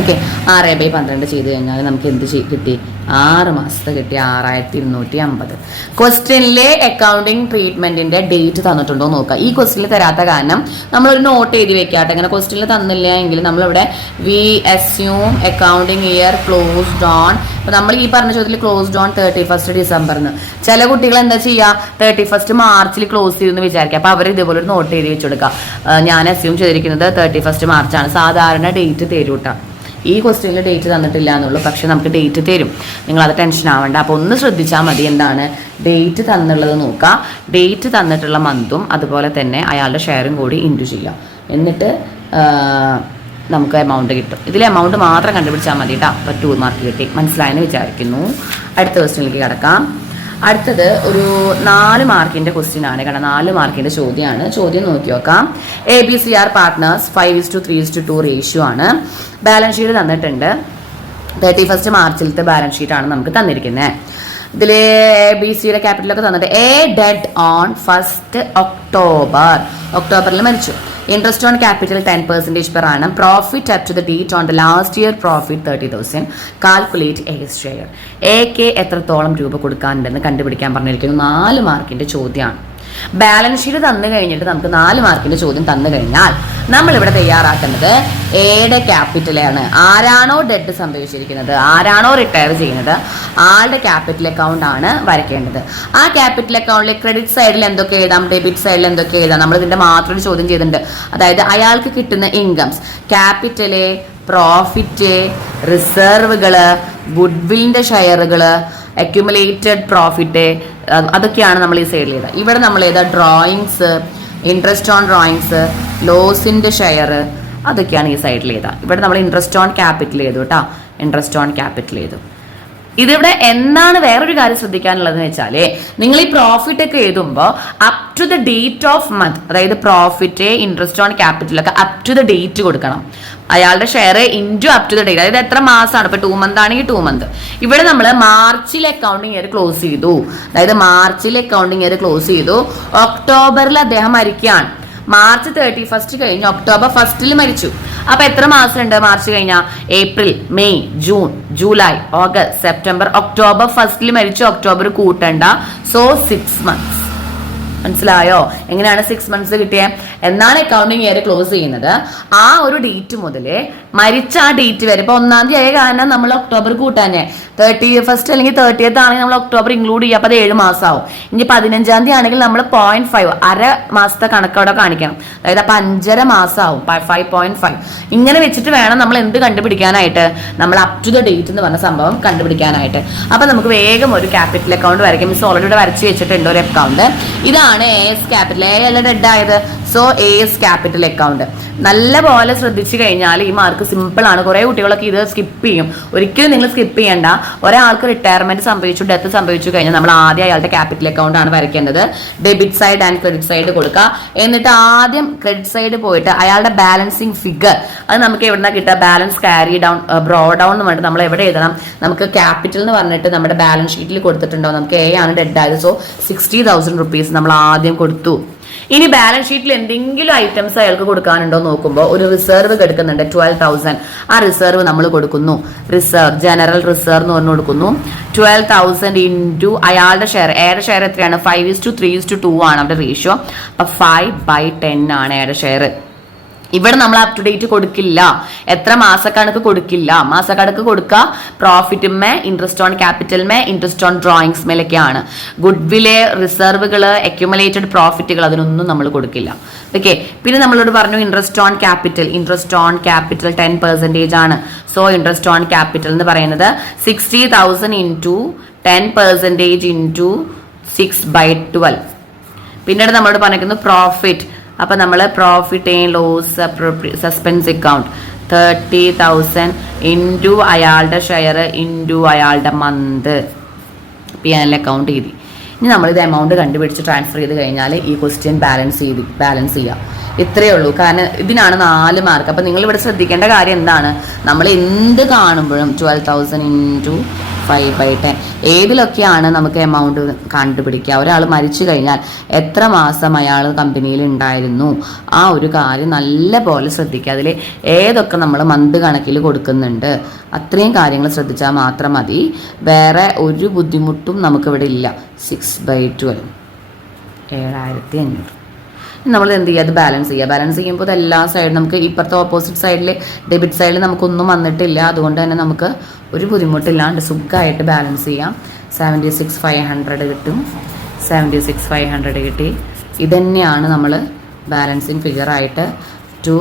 ഓക്കെ, 6/12 ചെയ്ത് കഴിഞ്ഞാൽ നമുക്ക് എന്ത് കിട്ടി? 6 മാസത്തെ കിട്ടി 6,250. ക്വസ്റ്റ്യനിലെ അക്കൗണ്ടിങ് ട്രീറ്റ്മെന്റിന്റെ ഡേറ്റ് തന്നിട്ടുണ്ടോ നോക്കുക. ഈ ക്വസ്റ്റ്യനിൽ തരാത്ത കാരണം നമ്മളൊരു നോട്ട് എഴുതി വെക്കാട്ടെ. അങ്ങനെ ക്വസ്റ്റ്യനിൽ തന്നില്ല എങ്കിൽ നമ്മളിവിടെ V assume accounting year closed on. അപ്പോൾ നമ്മൾ ഈ പറഞ്ഞ ചോദ്യത്തിൽ ക്ലോസ്ഡ് ഓൺ 31st ഡിസംബറിന്. ചില കുട്ടികൾ എന്താ ചെയ്യുക? 31st മാർച്ചിൽ ക്ലോസ് ചെയ്തെന്ന് വിചാരിക്കുക. അപ്പോൾ അവർ ഇതേപോലെ ഒരു നോട്ട് എഴുതി വെച്ച് കൊടുക്കുക. ഞാൻ അസ്യൂം ചെയ്തിരിക്കുന്നത് 31st മാർച്ചാണ്. സാധാരണ ഡേറ്റ് തരൂട്ടാ. ഈ ക്വസ്റ്റ്യനിൽ ഡേറ്റ് തന്നിട്ടില്ല എന്നുള്ളൂ, പക്ഷെ നമുക്ക് ഡേറ്റ് തരും. നിങ്ങളത് ടെൻഷൻ ആവണ്ട. അപ്പോൾ ഒന്ന് ശ്രദ്ധിച്ചാൽ മതി. എന്താണ് ഡേറ്റ് തന്നുള്ളത് നോക്കുക. ഡേറ്റ് തന്നിട്ടുള്ള മന്തും അതുപോലെ തന്നെ അയാളുടെ ഷെയറും കൂടി ഇൻറ്റു ചെയ്യാം. എന്നിട്ട് നമുക്ക് എമൗണ്ട് കിട്ടും. ഇതിൽ എമൗണ്ട് മാത്രം കണ്ടുപിടിച്ചാൽ മതി കേട്ടോ. അപ്പോൾ 2 മാർക്ക് കിട്ടി. മനസ്സിലായെന്ന് വിചാരിക്കുന്നു. അടുത്ത ക്വസ്റ്റ്യനിലേക്ക് കിടക്കാം. അടുത്തത് ഒരു 4 മാർക്കിൻ്റെ ക്വസ്റ്റ്യൻ ആണ്. കാരണം 4 മാർക്കിൻ്റെ ചോദ്യമാണ്. ചോദ്യം നോക്കി നോക്കാം. ABCR പാർട്ട്നേഴ്സ് 5:3:2 റേഷ്യോ ആണ്. ബാലൻസ് ഷീറ്റ് തന്നിട്ടുണ്ട്. 31st മാർച്ചിലത്തെ ബാലൻസ് ഷീറ്റാണ് നമുക്ക് തന്നിരിക്കുന്നത്. ഇതിൽ ABCയുടെ ക്യാപിറ്റലൊക്കെ തന്നിട്ട് A dead on 1st October. ഒക്ടോബറിൽ മരിച്ചു. Interest on capital 10% per annum. Profit up to the date on the last year profit 30,000. Calculate a share. എക്ക് എത്രത്തോളം രൂപ കൊടുക്കാനുണ്ടെന്ന് കണ്ടുപിടിക്കാൻ പറഞ്ഞിരിക്കുന്നു. 4 മാർക്കിൻ്റെ ചോദ്യമാണ്. ബാലൻസ് ഷീറ്റ് തന്നു കഴിഞ്ഞിട്ട് നമുക്ക് 4 മാർക്കിന്റെ ചോദ്യം തന്നു കഴിഞ്ഞാൽ നമ്മളിവിടെ തയ്യാറാക്കുന്നത് എയുടെ ക്യാപിറ്റലാണ്. ആരാണോ ഡെറ്റ് സംഭവിച്ചിരിക്കുന്നത്, ആരാണോ റിട്ടയർ ചെയ്യുന്നത്, ആളുടെ ക്യാപിറ്റൽ അക്കൗണ്ട് ആണ് വരയ്ക്കേണ്ടത്. ആ ക്യാപിറ്റൽ അക്കൗണ്ടിലെ ക്രെഡിറ്റ് സൈഡിൽ എന്തൊക്കെ എഴുതാം, ഡെബിറ്റ് സൈഡിൽ എന്തൊക്കെ എഴുതാം, നമ്മൾ ഇതിന്റെ മാത്രം ഒരു ചോദ്യം ചെയ്തിട്ടുണ്ട്. അതായത് അയാൾക്ക് കിട്ടുന്ന ഇൻകംസ്, ക്യാപിറ്റല്, പ്രോഫിറ്റ്, റിസർവുകള്, ഗുഡ്വില്ലിന്റെ ഷെയറുകള്, അക്യുമുലേറ്റഡ് പ്രോഫിറ്റ്, അതൊക്കെയാണ് നമ്മൾ ഈ സൈഡിൽ ചെയ്തത്. ഇവിടെ നമ്മൾ ചെയ്ത ഡ്രോയിങ്സ്, ഇൻട്രസ്റ്റ് ഓൺ ഡ്രോയിങ്സ്, ലോസിന്റെ ഷെയർ, അതൊക്കെയാണ് ഈ സൈഡിൽ ചെയ്തത്. ഇവിടെ നമ്മൾ ഇൻട്രസ്റ്റ് ഓൺ ക്യാപിറ്റൽ ചെയ്തു കേട്ടോ, ഇൻട്രസ്റ്റ് ഓൺ ക്യാപിറ്റൽ ചെയ്തു. ഇതിവിടെ എന്താണ് വേറൊരു കാര്യം ശ്രദ്ധിക്കാനുള്ളതെന്ന് വെച്ചാൽ, നിങ്ങൾ ഈ പ്രോഫിറ്റ് ഒക്കെ എഴുതുമ്പോൾ up to the date of month, അതായത് പ്രോഫിറ്റ്, ഇൻട്രസ്റ്റ് ഓൺ ക്യാപിറ്റൽ ഒക്കെ അപ് ടു ദ ഡേറ്റ് കൊടുക്കണം. അയാളുടെ share into up to the date, അതായത് എത്ര മാസമാണ്. ഇപ്പൊ 2 മന്ത് ആണെങ്കിൽ 2 മന്ത്. ഇവിടെ നമ്മൾ മാർച്ചിൽ അക്കൗണ്ടിങ് ഇയർ ക്ലോസ് ചെയ്തു, അതായത് മാർച്ചിൽ അക്കൗണ്ടിങ് ഇയർ ക്ലോസ് ചെയ്തു. ഒക്ടോബറിൽ അദ്ദേഹം മരിക്കുകയാണ്. മാർച്ച് 31 കഴിഞ്ഞ് ഒക്ടോബർ 1 മരിച്ചു. അപ്പൊ എത്ര മാസം ഉണ്ട് മാർച്ച് കഴിഞ്ഞാൽ? April, May, June, July, August, September, October 1 മരിച്ചു. ഒക്ടോബർ കൂട്ടണ്ട, സോ 6 മന്ത്സ്. മനസ്സിലായോ? എങ്ങനെയാണ് 6 മന്ത്സ് കിട്ടിയത്? എന്നാണ് അക്കൗണ്ടിങ് ഇയർ ക്ലോസ് ചെയ്യുന്നത്. ആ ഒരു ഡേറ്റ് മുതൽ മരിച്ച ആ ഡേറ്റ് വരെ, ഇപ്പൊ 1-ാം തീയതി ആയ കാരണം നമ്മൾ ഒക്ടോബർ കൂട്ടാനേ, 31st അല്ലെങ്കിൽ 30th ആണെങ്കിൽ നമ്മൾ ഒക്ടോബർ ഇൻക്ലൂഡ് ചെയ്യുക. അപ്പൊ അത് 7 മാസമാവും. ഇനി 15-ാം തീയതി ആണെങ്കിൽ നമ്മൾ 0.5 അര മാസത്തെ കണക്ക് അവിടെ കാണിക്കണം. അതായത് അപ്പൊ 5.5 മാസമാവും, 5.5. ഇങ്ങനെ വെച്ചിട്ട് വേണം നമ്മൾ എന്ത് കണ്ടുപിടിക്കാനായിട്ട്, നമ്മൾ അപ് ടു ദ ഡേറ്റ് എന്ന് പറഞ്ഞ സംഭവം കണ്ടുപിടിക്കാനായിട്ട്. അപ്പൊ നമുക്ക് വേഗം ഒരു ക്യാപിറ്റൽ അക്കൗണ്ട് വരയ്ക്കാം. മിസ് ഓൾറെഡി ഇവിടെ വരച്ച് വെച്ചിട്ടുണ്ട് ഒരു അക്കൗണ്ട്. ഇതാണ് എസ് ക്യാപിറ്റൽ. എ അല്ല ഡെഡ് ആയത്, സോ എസ് ക്യാപിറ്റൽ അക്കൗണ്ട്. നല്ല പോലെ ശ്രദ്ധിച്ചു കഴിഞ്ഞാൽ ഈ മാർക്ക് സിമ്പിൾ ആണ്. കുറെ കുട്ടികളൊക്കെ ഇത് സ്കിപ്പ് ചെയ്യും. ഒരിക്കലും നിങ്ങൾ സ്കിപ്പ് ചെയ്യേണ്ട. ഒരാൾക്ക് റിട്ടയർമെന്റ് സംഭവിച്ചു, ഡെത്ത് സംഭവിച്ചു കഴിഞ്ഞാൽ നമ്മൾ ആദ്യം അയാളുടെ ക്യാപിറ്റൽ അക്കൗണ്ട് ആണ് വരയ്ക്കേണ്ടത്. Debit side and credit side കൊടുക്കുക. എന്നിട്ട് ആദ്യം ക്രെഡിറ്റ് സൈഡ് പോയിട്ട് അയാളുടെ ബാലൻസിങ് ഫിഗർ, അത് നമുക്ക് എവിടെ നിന്നാണ് കിട്ടുക? Balance carry down, bro down എന്ന് പറഞ്ഞിട്ട് നമ്മൾ എവിടെ എഴുതണം? നമുക്ക് ക്യാപിറ്റൽ എന്ന് പറഞ്ഞിട്ട് നമ്മുടെ ബാലൻസ് ഷീറ്റിൽ കൊടുത്തിട്ടുണ്ടോ? നമുക്ക് എ ആണ് ഡെഡ് ആയത്, സോ 60,000 റുപ്പീസ് നമ്മൾ ആദ്യം കൊടുത്തു. ഇനി ബാലൻസ് ഷീറ്റിൽ എന്തെങ്കിലും ഐറ്റംസ് അയാൾക്ക് കൊടുക്കാനുണ്ടോ നോക്കുമ്പോൾ ഒരു റിസർവ് എടുക്കുന്നുണ്ട് 12,000. ആ റിസർവ് നമ്മൾ കൊടുക്കുന്നു. റിസർവ്, ജനറൽ റിസർവ് എന്ന് പറഞ്ഞു കൊടുക്കുന്നു. 12,000 ഇൻറ്റു അയാളുടെ ഷെയർ. എയുടെ ഷെയർ എത്രയാണ്? 5:3:2 ആണ് അവിടെ റേഷ്യോ. അപ്പൊ 5/10 ആണ് എയുടെ ഷെയർ. ഇവിടെ നമ്മൾ അപ് ടു ഡേറ്റ് കൊടുക്കില്ല. എത്ര മാസക്കണക്ക് കൊടുക്കില്ല. മാസക്കണക്ക് കൊടുക്കുക പ്രോഫിറ്റുമേ, ഇൻട്രസ്റ്റ് ഓൺ ക്യാപിറ്റൽമേ, ഇൻട്രസ്റ്റ് ഓൺ ഡ്രോയിങ്സ് മേലൊക്കെയാണ്. ഗുഡ്വില്, റിസർവുകള്, അക്യുമുലേറ്റഡ് പ്രോഫിറ്റുകൾ, അതിനൊന്നും നമ്മൾ കൊടുക്കില്ല. ഓക്കെ. പിന്നെ നമ്മളോട് പറഞ്ഞു interest on capital. Interest on capital 10% ആണ്. സോ ഇൻട്രസ്റ്റ് ഓൺ ക്യാപിറ്റൽ എന്ന് പറയുന്നത് 60,000 ഇൻറ്റു 10% ഇൻറ്റു 6/12. പിന്നീട് നമ്മളോട് പറഞ്ഞിരിക്കുന്നു പ്രോഫിറ്റ്. അപ്പൊ നമ്മൾ profit and loss suspense account 30,000 into അയാളുടെ ഷെയർ ഇൻറ്റു അയാളുടെ മന്ത് P&L അക്കൗണ്ട് എഴുതി. ഇനി നമ്മളിത് എമൗണ്ട് കണ്ടുപിടിച്ച് ട്രാൻസ്ഫർ ചെയ്ത് കഴിഞ്ഞാൽ ഈ ക്വസ്റ്റ്യൻ ബാലൻസ് ചെയ്യാം. ഇത്രയേ ഉള്ളൂ. കാരണം ഇതിനാണ് 4 മാർക്ക്. അപ്പം നിങ്ങൾ ഇവിടെ ശ്രദ്ധിക്കേണ്ട കാര്യം എന്താണ്? നമ്മൾ എന്ത് കാണുമ്പോഴും 12,000 ഇൻറ്റു 5/10 ഏതിലൊക്കെയാണ് നമുക്ക് എമൗണ്ട് കണ്ടുപിടിക്കുക. ഒരാൾ മരിച്ചു കഴിഞ്ഞാൽ എത്ര മാസം അയാൾ കമ്പനിയിൽ ഉണ്ടായിരുന്നു, ആ ഒരു കാര്യം നല്ല പോലെ ശ്രദ്ധിക്കുക. അതിൽ ഏതൊക്കെ നമ്മൾ മന്ത് കണക്കിൽ കൊടുക്കുന്നുണ്ട്, അത്രയും കാര്യങ്ങൾ ശ്രദ്ധിച്ചാൽ മാത്രം മതി. വേറെ ഒരു ബുദ്ധിമുട്ടും നമുക്കിവിടെ ഇല്ല. 6/12 7,500. നമ്മൾ എന്ത് ചെയ്യുക? അത് ബാലൻസ് ചെയ്യുക. ബാലൻസ് ചെയ്യുമ്പോൾ എല്ലാ സൈഡും നമുക്ക് ഇപ്പുറത്തെ ഓപ്പോസിറ്റ് സൈഡിൽ ഡെബിറ്റ് സൈഡിൽ നമുക്കൊന്നും വന്നിട്ടില്ല. അതുകൊണ്ട് തന്നെ നമുക്ക് ഒരു ബുദ്ധിമുട്ടില്ലാണ്ട് സുഖമായിട്ട് ബാലൻസ് ചെയ്യാം. 76,500 കിട്ടും. 76,500 കിട്ടി. ഇതന്നെയാണ് നമ്മൾ ബാലൻസിങ് ഫിഗറായിട്ട് ടു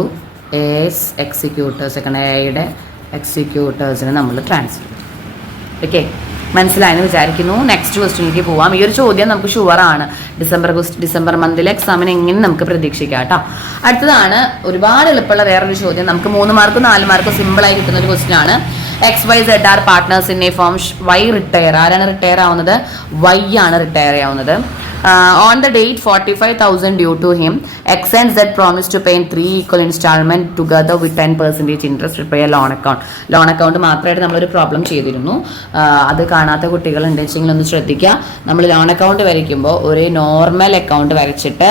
എസ് എക്സിക്യൂട്ടേഴ്സ്, എയുടെ എക്സിക്യൂട്ടേഴ്സിന് നമ്മൾ ട്രാൻസ്ഫർ ചെയ്യും. ഓക്കെ, മനസ്സിലായെന്ന് വിചാരിക്കുന്നു. നെക്സ്റ്റ് ക്വസ്റ്റ്യനിലേക്ക് പോവാം. ഈ ഒരു ചോദ്യം നമുക്ക് ഷുവറാണ്. ഡിസംബർ മന്തിലെ എക്സാമിന് എങ്ങനെ നമുക്ക് പ്രതീക്ഷിക്കാം കേട്ടോ. അടുത്തതാണ് ഒരുപാട് എളുപ്പമുള്ള വേറൊരു ചോദ്യം. നമുക്ക് 3 മാർക്കും 4 മാർക്കും സിമ്പിളായി കിട്ടുന്ന ഒരു ക്വസ്റ്റ്യൻ ആണ്. XYZ are partners in a firm. Y retire. ആരാണ് റിട്ടയർ ആവുന്നത്? Y ആണ് റിട്ടയർ ആവുന്നത്. On the date 45,000 due to him, X and Z promised to pay in 3 equal installment together with 10% interest to pay a loan account. Loan account മാത്രമായിട്ട് നമ്മളൊരു problem ചെയ്തിരുന്നു. അത് കാണാത്ത കുട്ടികൾ ഉണ്ടെങ്കിൽ ഒന്ന് ശ്രദ്ധിക്കുക. നമ്മൾ ലോൺ അക്കൗണ്ട് വരയ്ക്കുമ്പോൾ ഒരു നോർമൽ അക്കൗണ്ട് വരച്ചിട്ട്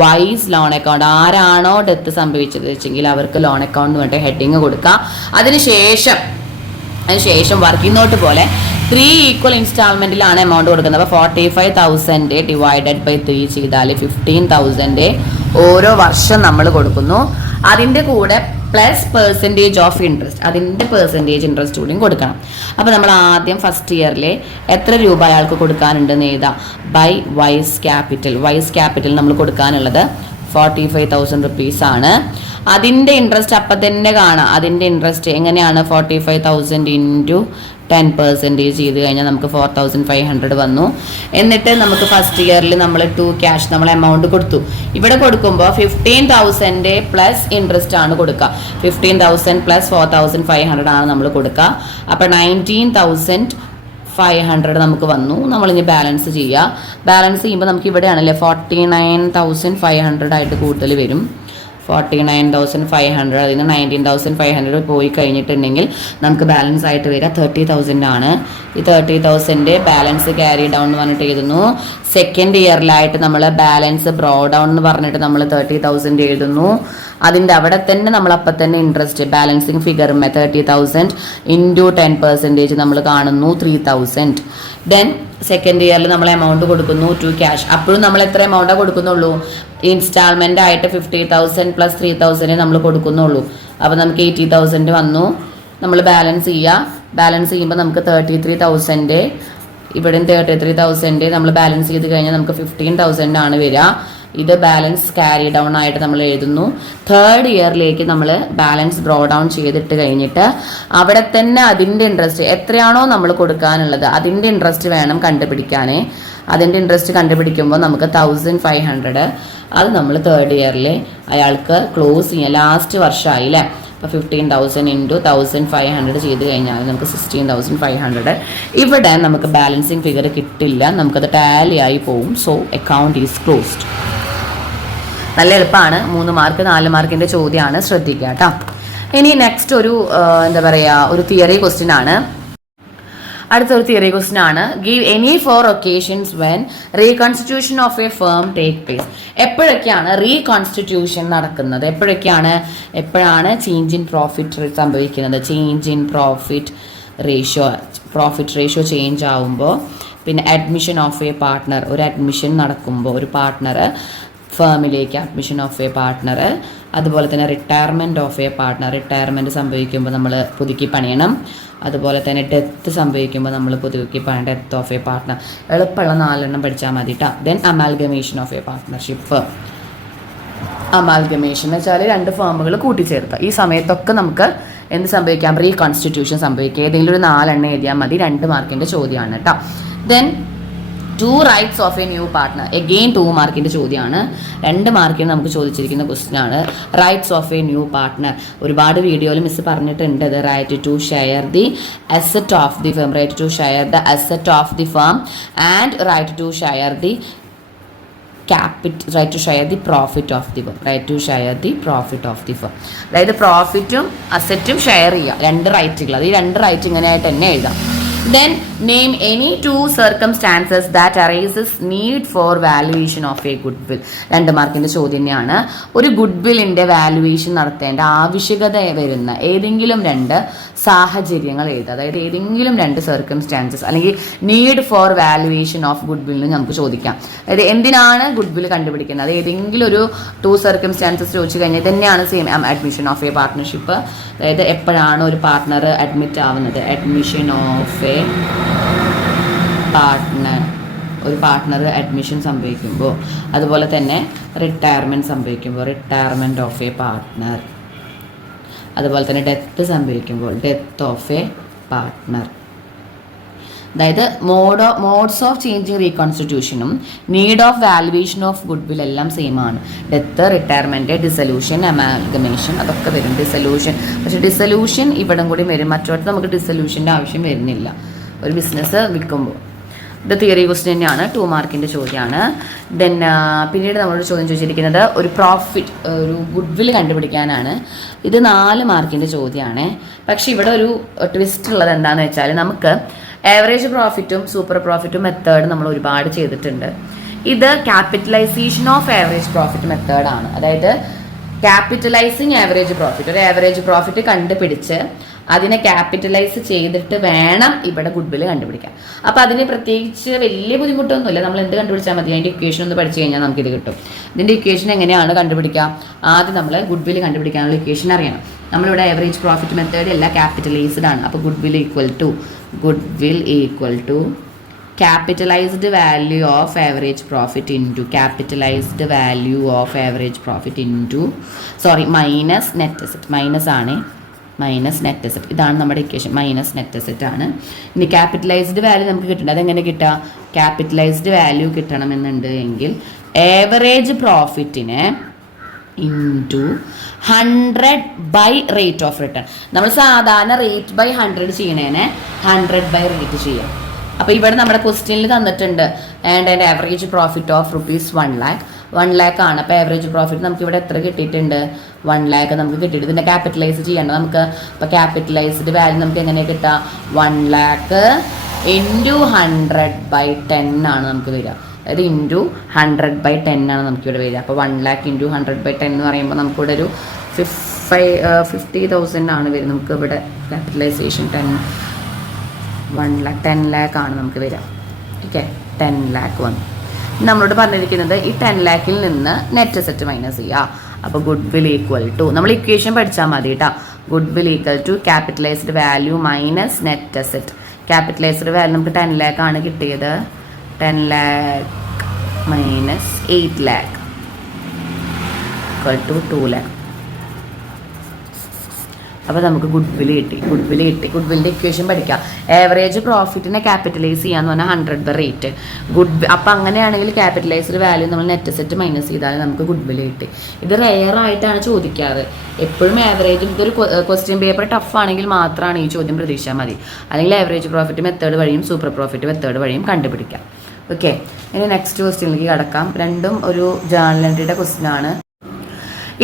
വൈസ് ലോൺ അക്കൗണ്ട്, ആരാണോ ഡെത്ത് സംഭവിച്ചത് വെച്ചെങ്കിൽ അവർക്ക് ലോൺ അക്കൗണ്ട് വേണ്ടി ഹെഡിങ് കൊടുക്കുക. അതിനുശേഷം വർക്കിംഗ് നോട്ട് പോലെ 3 ഈക്വൽ ഇൻസ്റ്റാൾമെന്റിലാണ് എമൗണ്ട് കൊടുക്കുന്നത്. അപ്പോൾ 45,000 ഡിവൈഡഡ് ബൈ 3 ചെയ്താൽ 15,000 ഓരോ വർഷം നമ്മൾ കൊടുക്കുന്നു. അതിൻ്റെ കൂടെ പ്ലസ് പെർസെൻറ്റേജ് ഓഫ് ഇൻട്രസ്റ്റ്, അതിൻ്റെ പെർസെൻറ്റേജ് ഇൻട്രസ്റ്റ് കൂടിയും കൊടുക്കണം. അപ്പോൾ നമ്മൾ ആദ്യം ഫസ്റ്റ് ഇയറിൽ എത്ര രൂപ അയാൾക്ക് കൊടുക്കാനുണ്ടെന്ന് എഴുതാം. ബൈ വൈസ് ക്യാപിറ്റൽ നമ്മൾ കൊടുക്കാനുള്ളത് 45,000 റുപ്പീസ് ആണ്. അതിൻ്റെ ഇൻട്രസ്റ്റ് അപ്പം തന്നെ കാണാം. അതിൻ്റെ ഇൻട്രസ്റ്റ് എങ്ങനെയാണ്? 45,000 ഇൻറ്റു 10% ചെയ്ത് കഴിഞ്ഞാൽ നമുക്ക് 4,500 വന്നു. എന്നിട്ട് നമുക്ക് ഫസ്റ്റ് ഇയറിൽ നമ്മൾ 2 ക്യാഷ് നമ്മൾ എമൗണ്ട് കൊടുത്തു. ഇവിടെ കൊടുക്കുമ്പോൾ 15,000 പ്ലസ് ഇൻട്രസ്റ്റ് ആണ് കൊടുക്കുക. 15,000 പ്ലസ് 4,500 ആണ് നമ്മൾ കൊടുക്കുക. അപ്പോൾ 19,500 നമുക്ക് വന്നു. നമ്മളിനി ബാലൻസ് ചെയ്യുക. ബാലൻസ് ചെയ്യുമ്പോൾ നമുക്ക് ഇവിടെയാണല്ലേ 49,500 ആയിട്ട് കൂടുതൽ വരും. 49,500 അതിൽ നിന്ന് 19,500 പോയി കഴിഞ്ഞിട്ടുണ്ടെങ്കിൽ നമുക്ക് ബാലൻസ് ആയിട്ട് വരിക 30,000 ആണ്. ഈ 30,000 ബാലൻസ് ക്യാരി ഡൗൺ എന്ന് പറഞ്ഞിട്ട് എഴുതുന്നു. സെക്കൻഡ് ഇയറിലായിട്ട് നമ്മൾ ബാലൻസ് ബ്രോ ഡൗൺ എന്ന് പറഞ്ഞിട്ട് നമ്മൾ 30,000 എഴുതുന്നു. അതിൻ്റെ അവിടെ തന്നെ നമ്മൾ അപ്പം തന്നെ ഇൻട്രസ്റ്റ് ബാലൻസിങ് ഫിഗർ 30,000 ഇൻറ്റു 10% നമ്മൾ കാണുന്നു 3,000. ദെൻ സെക്കൻഡ് ഇയറിൽ നമ്മൾ എമൗണ്ട് കൊടുക്കുന്നു 2 ക്യാഷ്. അപ്പോഴും നമ്മൾ എത്ര എമൗണ്ടാണ് കൊടുക്കുന്നുള്ളൂ? ഇൻസ്റ്റാൾമെന്റ് ആയിട്ട് 50,000 പ്ലസ് 3,000 നമ്മൾ കൊടുക്കുന്നുള്ളൂ. അപ്പോൾ നമുക്ക് 80,000 വന്നു. നമ്മൾ ബാലൻസ് ചെയ്യുമ്പോൾ നമുക്ക് 33,000, ഇവിടെയും 33,000 നമ്മൾ ബാലൻസ് ചെയ്ത് കഴിഞ്ഞാൽ നമുക്ക് 15,000 ആണ് വരിക. ഇത് ബാലൻസ് ക്യാരി ഡൗൺ ആയിട്ട് നമ്മൾ എഴുതുന്നു. തേർഡ് ഇയറിലേക്ക് നമ്മൾ ബാലൻസ് ബ്രോ ഡൗൺ ചെയ്തിട്ട് കഴിഞ്ഞിട്ട് അവിടെ തന്നെ അതിൻ്റെ ഇൻട്രസ്റ്റ് എത്രയാണോ നമ്മൾ കൊടുക്കാനുള്ളത് അതിൻ്റെ ഇൻട്രസ്റ്റ് വേണം കണ്ടുപിടിക്കാൻ. അതിൻ്റെ ഇൻട്രസ്റ്റ് കണ്ടുപിടിക്കുമ്പോൾ നമുക്ക് 1,500 അത് നമ്മൾ തേർഡ് ഇയറിൽ അയാൾക്ക് ക്ലോസ് ചെയ്യാം. ലാസ്റ്റ് വർഷമായി അല്ലേ? അപ്പോൾ 15,000 ഇൻറ്റു 1,500 ചെയ്ത് കഴിഞ്ഞാൽ നമുക്ക് 16,500. ഇവിടെ നമുക്ക് ബാലൻസിങ് ഫിഗർ കിട്ടില്ല, നമുക്കത് ടാലി ആയി പോവും. So account is closed. നല്ല എളുപ്പമാണ്. 3 മാർക്ക് 4 മാർക്കിൻ്റെ ചോദ്യമാണ്, ശ്രദ്ധിക്കുക കേട്ടോ. ഇനി നെക്സ്റ്റ് ഒരു ഒരു തിയറി ക്വസ്റ്റ്യൻ ആണ്. അടുത്തൊരു തിയറി ക്വസ്റ്റ്യൻ ആണ്. Give any 4 occasions when reconstitution of a firm take place. എപ്പോഴൊക്കെയാണ് റീകൺസ്റ്റിറ്റ്യൂഷൻ നടക്കുന്നത്? എപ്പോഴാണ് ചേഞ്ച് ഇൻ പ്രോഫിറ്റ് സംഭവിക്കുന്നത്? Change in profit ratio change ആവുമ്പോൾ, പിന്നെ അഡ്മിഷൻ ഓഫ് എ പാർട്ട്ണർ, ഒരു അഡ്മിഷൻ നടക്കുമ്പോൾ ഒരു പാർട്ട്ണർ ഫേമിലേക്ക് അഡ്മിഷൻ ഓഫ് എ പാർട്ട്ണർ, അതുപോലെ തന്നെ retirement of a partner, retirement സംഭവിക്കുമ്പോൾ നമ്മൾ പുതുക്കി പണിയണം. അതുപോലെ തന്നെ ഡെത്ത് സംഭവിക്കുമ്പോൾ നമ്മൾ പുതുക്കി പണിയണം, ഡെത്ത് ഓഫ് എ പാർട്ട്ണർ. എളുപ്പമുള്ള 4 പഠിച്ചാൽ മതി കേട്ടോ. Then amalgamation of A partnership. Amalgamation എന്ന് വെച്ചാൽ 2 ഫേമുകൾ കൂട്ടിച്ചേർക്കുക. ഈ സമയത്തൊക്കെ നമുക്ക് എന്ത് സംഭവിക്കാം? റീകൺസ്റ്റിറ്റ്യൂഷൻ സംഭവിക്കുക. ഏതെങ്കിലും ഒരു 4 എഴുതിയാൽ മതി. 2 മാർക്കിൻ്റെ ചോദ്യമാണ് കേട്ടോ. Then 2 rights of a new partner. Again 2 മാർക്കിൻ്റെ ചോദ്യമാണ്. 2 മാർക്കിന് നമുക്ക് ചോദിച്ചിരിക്കുന്ന ക്വസ്റ്റ്യൻ ആണ് rights of a new partner. ഒരുപാട് വീഡിയോയിൽ മിസ് പറഞ്ഞിട്ടുണ്ട്. Right to share the asset of the firm, right to share the asset of the firm and right to share the right to share the profit of the firm, right to share the profit of the firm. അതായത് പ്രോഫിറ്റും അസറ്റും share ചെയ്യുക, 2 റൈറ്റുകൾ. അത് ഈ 2 right ഇങ്ങനെയായിട്ട് തന്നെ എഴുതാം. Then name any 2 circumstances that arises need for valuation of a goodwill. 2 മാർക്കിന്റെ ചോദ്യം തന്നെയാണ്. ഒരു ഗുഡ്വില്ലിന്റെ വാല്യുവേഷൻ നടത്തേണ്ട ആവശ്യകത വരുന്ന ഏതെങ്കിലും 2 സാഹചര്യങ്ങൾ എഴുതുക. അതായത് ഏതെങ്കിലും 2 സർക്കംസ്റ്റാൻസസ് അല്ലെങ്കിൽ നീഡ് ഫോർ വാല്യുവേഷൻ ഓഫ് ഗുഡ്വില്ലിന് നമുക്ക് ചോദിക്കാം. അതായത് എന്തിനാണ് ഗുഡ്വിൽ കണ്ടുപിടിക്കുന്നത്? അത് ഏതെങ്കിലും ഒരു 2 സർക്കംസ്റ്റാൻസസ് ചോദിച്ചു കഴിഞ്ഞാൽ തന്നെയാണ് same admission of A partnership. അതായത് എപ്പോഴാണ് ഒരു പാർട്ട്ണർ അഡ്മിറ്റ് ആവുന്നത്? അഡ്മിഷൻ ഓഫ് എ പാർട്ട്ണർ, ഒരു പാർട്ട്ണർ അഡ്മിഷൻ സംഭവിക്കുമ്പോൾ, അതുപോലെ തന്നെ റിട്ടയർമെൻറ്റ് സംഭവിക്കുമ്പോൾ റിട്ടയർമെൻറ്റ് ഓഫ് എ പാർട്ട്ണർ, അതുപോലെ തന്നെ ഡെത്ത് സംഭവിക്കുമ്പോൾ ഡെത്ത് ഓഫ് എ പാർട്ട്ണർ. അതായത് മോഡ്സ് ഓഫ് ചേഞ്ചിങ് റീകൺസ്റ്റിറ്റ്യൂഷനും need of valuation of goodwill എല്ലാം സെയിം ആണ്. ഡെത്ത്, റിട്ടയർമെൻറ്റ്, ഡിസൊല്യൂഷൻ, അമാൽഗമേഷൻ അതൊക്കെ വരും. ഡിസൊല്യൂഷൻ പക്ഷേ ഡിസൊല്യൂഷൻ ഇവിടെ കൂടി വരും. മറ്റൊരിടത്ത് നമുക്ക് ഡിസൊല്യൂഷൻ്റെ ആവശ്യം വരുന്നില്ല ഒരു ബിസിനസ് വിൽക്കുമ്പോൾ. ഇത് തിയറി ക്വസ്റ്റ്യൻ തന്നെയാണ്, 2 മാർക്കിൻ്റെ ചോദ്യമാണ്. ദെൻ പിന്നീട് നമ്മളോട് ചോദ്യം ചോദിച്ചിരിക്കുന്നത് ഒരു ഗുഡ്വിൽ കണ്ടുപിടിക്കാനാണ്. ഇത് 4 മാർക്കിൻ്റെ ചോദ്യമാണ്. പക്ഷേ ഇവിടെ ഒരു ട്വിസ്റ്റ് ഉള്ളത് എന്താണെന്ന് വെച്ചാൽ നമുക്ക് ആവറേജ് പ്രോഫിറ്റും സൂപ്പർ പ്രോഫിറ്റും മെത്തേഡ് നമ്മൾ ഒരുപാട് ചെയ്തിട്ടുണ്ട്. ഇത് ക്യാപിറ്റലൈസേഷൻ ഓഫ് ആവറേജ് പ്രോഫിറ്റ് മെത്തേഡാണ്. അതായത് ക്യാപിറ്റലൈസിങ് ആവറേജ് പ്രോഫിറ്റ്, ഒരു ആവറേജ് പ്രോഫിറ്റ് കണ്ടുപിടിച്ച് അതിനെ ക്യാപിറ്റലൈസ് ചെയ്തിട്ട് വേണം ഇവിടെ ഗുഡ് വിൽ കണ്ടുപിടിക്കാൻ. അപ്പോൾ അതിന് പ്രത്യേകിച്ച് വലിയ ബുദ്ധിമുട്ടൊന്നുമില്ല. നമ്മൾ എന്ത് കണ്ടുപിടിച്ചാൽ മതി, അതിൻ്റെ ഇക്വേഷൻ ഒന്ന് പഠിച്ചു കഴിഞ്ഞാൽ നമുക്കിത് കിട്ടും. ഇതിൻ്റെ ഇക്വേഷൻ എങ്ങനെയാണ് കണ്ടുപിടിക്കുക? ആദ്യം നമ്മൾ ഗുഡ് വിൽ കണ്ടുപിടിക്കാനുള്ള ഇക്വേഷൻ അറിയണം. നമ്മളിവിടെ ആവറേജ് പ്രോഫിറ്റ് മെത്തേഡ് എല്ലാം ക്യാപിറ്റലൈസ്ഡ് ആണ്. അപ്പോൾ goodwill equal to capitalized value of average profit into minus net asset. Minus net asset. ഇതാണ് നമ്മുടെ ഇക്വേഷൻ. മൈനസ് നെറ്റ് അസറ്റ് ആണ്. ഇനി ക്യാപിറ്റലൈസ്ഡ് വാല്യൂ നമുക്ക് കിട്ടേണ്ടത് അതെങ്ങനെ കിട്ടുക? ക്യാപിറ്റലൈസ്ഡ് വാല്യൂ കിട്ടണമെന്നുണ്ട് എങ്കിൽ ആവറേജ് പ്രോഫിറ്റിനെ into 100 by rate of return. നമ്മൾ സാധാരണ റേറ്റ് ബൈ 100 ചെയ്യണേനെ 100 ബൈ റേറ്റ് ചെയ്യാം. അപ്പോൾ ഇവിടെ നമ്മുടെ ക്വസ്റ്റ്യനിൽ തന്നിട്ടുണ്ട് and average profit of ₹1 lakh ആണ്. അപ്പോൾ ആവറേജ് പ്രോഫിറ്റ് നമുക്ക് ഇവിടെ എത്ര കിട്ടിയിട്ടുണ്ട്? 1 lakh നമുക്ക് കിട്ടിയിട്ട് ഇതിൻ്റെ ക്യാപിറ്റലൈസ് ചെയ്യണം നമുക്ക്. അപ്പോൾ ക്യാപിറ്റലൈസ്ഡ് വാല്യൂ നമുക്ക് എങ്ങനെ കിട്ടുക? 1 lakh ഇൻറ്റു 100/10 ആണ് നമുക്ക് വരിക. അതായത് ഇൻറ്റു 100/10 ആണ് നമുക്കിവിടെ വരിക. അപ്പോൾ 1 lakh ഇൻറ്റു 100/10 എന്ന് പറയുമ്പോൾ നമുക്കിവിടെ ഒരു 50,000 ആണ് വരിക. നമുക്ക് ഇവിടെ ക്യാപിറ്റലൈസേഷൻ 10 lakh ആണ് നമുക്ക് വരിക. ഓക്കെ, 10 lakh വന്നു. നമ്മളോട് പറഞ്ഞിരിക്കുന്നത് ഈ 10 lakhൽ നിന്ന് നെറ്റ് അസറ്റ് മൈനസ് ചെയ്യുക. അപ്പോൾ ഗുഡ് വിൽ ഈക്വൽ ടു, നമ്മൾ ഇക്വേഷൻ പഠിച്ചാൽ മതി കേട്ടോ. Goodwill equal to capitalised value minus net asset. Capitalised value നമുക്ക് 10 lakh ആണ് കിട്ടിയത്. 10 lakh minus 8 lakh equal to 2 lakh. അപ്പോൾ നമുക്ക് ഗുഡ് വിൽ കിട്ടി. ഗുഡ് വില്ലിൻ്റെ ഇക്വേഷൻ പഠിക്കാം. ആവറേജ് പ്രോഫിറ്റിനെ ക്യാപിറ്റലൈസ് ചെയ്യാന്ന് പറഞ്ഞാൽ 100 റേറ്റ്. അപ്പോൾ അങ്ങനെയാണെങ്കിൽ ക്യാപിറ്റലൈസ്ഡ് വാല്യൂ നമ്മൾ നെറ്റ് അസറ്റ് മൈനസ് ചെയ്താൽ നമുക്ക് ഗുഡ് വിൽ കിട്ടി. ഇത് റെയർ ആയിട്ടാണ് ചോദിക്കാറ്. എപ്പോഴും ആവറേജ്, ഇതൊരു ക്വസ്റ്റ്യൻ പേപ്പർ ടഫ് ആണെങ്കിൽ മാത്രമാണ് ഈ ചോദ്യം പ്രതീക്ഷിച്ചാൽ മതി. അല്ലെങ്കിൽ ആവറേജ് പ്രോഫിറ്റ് മെത്തേഡ് വഴിയും സൂപ്പർ പ്രോഫിറ്റ് മെത്തേഡ് വഴിയും കണ്ടുപിടിക്കാം. ഓക്കെ, ഇനി നെക്സ്റ്റ് ക്വസ്റ്റ്യനിലേക്ക് കടക്കാം. രണ്ടും ഒരു ജേർണൽ എൻട്രിയുടെ ക്വസ്റ്റ്യൻ ആണ്.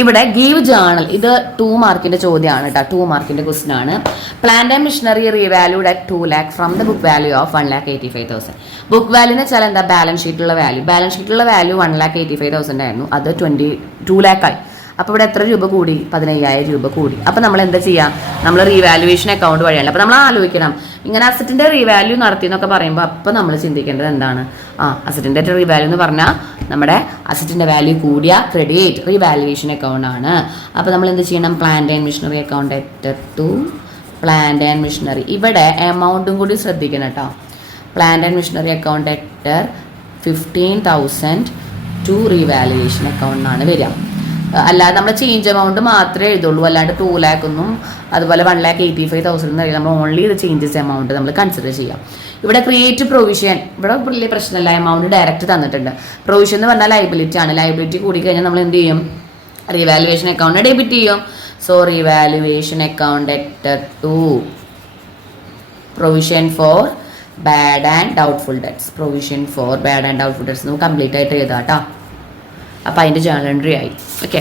ഇവിടെ ഗീവ് ജേർണൽ, ഇത് 2 മാർക്കിന്റെ ചോദ്യമാണ് കേട്ടോ. 2 മാർക്കിന്റെ ക്വസ്റ്റ്യൻ ആണ്. Plant and machinery revalued at 2 lakh from the book value of 1,85,000. Book value എന്ന് വെച്ചാൽ എന്താ? ബാലൻസ് ഷീറ്റിലുള്ള വാല്യൂ. ബാലൻസ് ഷീറ്റിലുള്ള വാല്യൂ 1,85,000 ആയിരുന്നു. അത് 2 lakh ആയി. അപ്പോൾ ഇവിടെ എത്ര രൂപ കൂടി? 15,000 രൂപ കൂടി. അപ്പോൾ നമ്മൾ എന്താ ചെയ്യുക? നമ്മൾ റീവാലുവേഷൻ അക്കൗണ്ട് വഴിയാണ്. അപ്പോൾ നമ്മൾ ആലോചിക്കണം, ഇങ്ങനെ അസറ്റിന്റെ റീവാല്യൂ നടത്തി എന്നൊക്കെ പറയുമ്പോൾ അപ്പോൾ നമ്മൾ ചിന്തിക്കേണ്ടത് എന്താണ്? അസറ്റിന്റെ റീവാല്യൂ എന്ന് പറഞ്ഞാൽ നമ്മുടെ അസറ്റിന്റെ വാല്യൂ കൂടിയ ക്രെഡിറ്റ് റീവാലുവേഷൻ അക്കൗണ്ട് ആണ്. അപ്പോൾ നമ്മൾ എന്ത് ചെയ്യണം? Plant and machinery account at to plant and machinery. ഇവിടെ എമൗണ്ടും കൂടി ശ്രദ്ധിക്കണം കേട്ടോ. Plant and machinery account at 15,000 to revaluation account ആണ് വരിക. അല്ലാതെ നമ്മൾ ചേഞ്ച് എമൗണ്ട് മാത്രമേ എഴുതുള്ളൂ. അല്ലാണ്ട് 2 lakh ഒന്നും അതുപോലെ 1,85,000 എന്നറിയാം. നമ്മൾ ഓൺലി ഇത് ചേഞ്ചസ് എമൗണ്ട് നമ്മൾ കൺസിഡർ ചെയ്യാം. ഇവിടെ ക്രിയേറ്റ് പ്രൊവിഷൻ, ഇവിടെ വലിയ പ്രശ്നമല്ല, എമൗണ്ട് ഡയറക്റ്റ് തന്നിട്ടുണ്ട്. പ്രൊവിഷൻ എന്ന് പറഞ്ഞാൽ ലൈബിലിറ്റി ആണ്. ലൈബിലിറ്റി കൂടി കഴിഞ്ഞാൽ നമ്മൾ എന്ത് ചെയ്യും? റീവാലുവേഷൻ അക്കൗണ്ട് ഡെബിറ്റ് ചെയ്യും. So revaluation account at to provision for bad and doubtful debts. Provision for bad and doubtful debts നമുക്ക് കംപ്ലീറ്റ് ആയിട്ട് എഴുതാം കേട്ടോ. അപ്പോൾ അതിൻ്റെ ജേർണൽ എൻട്രി ആയി. ഓക്കെ,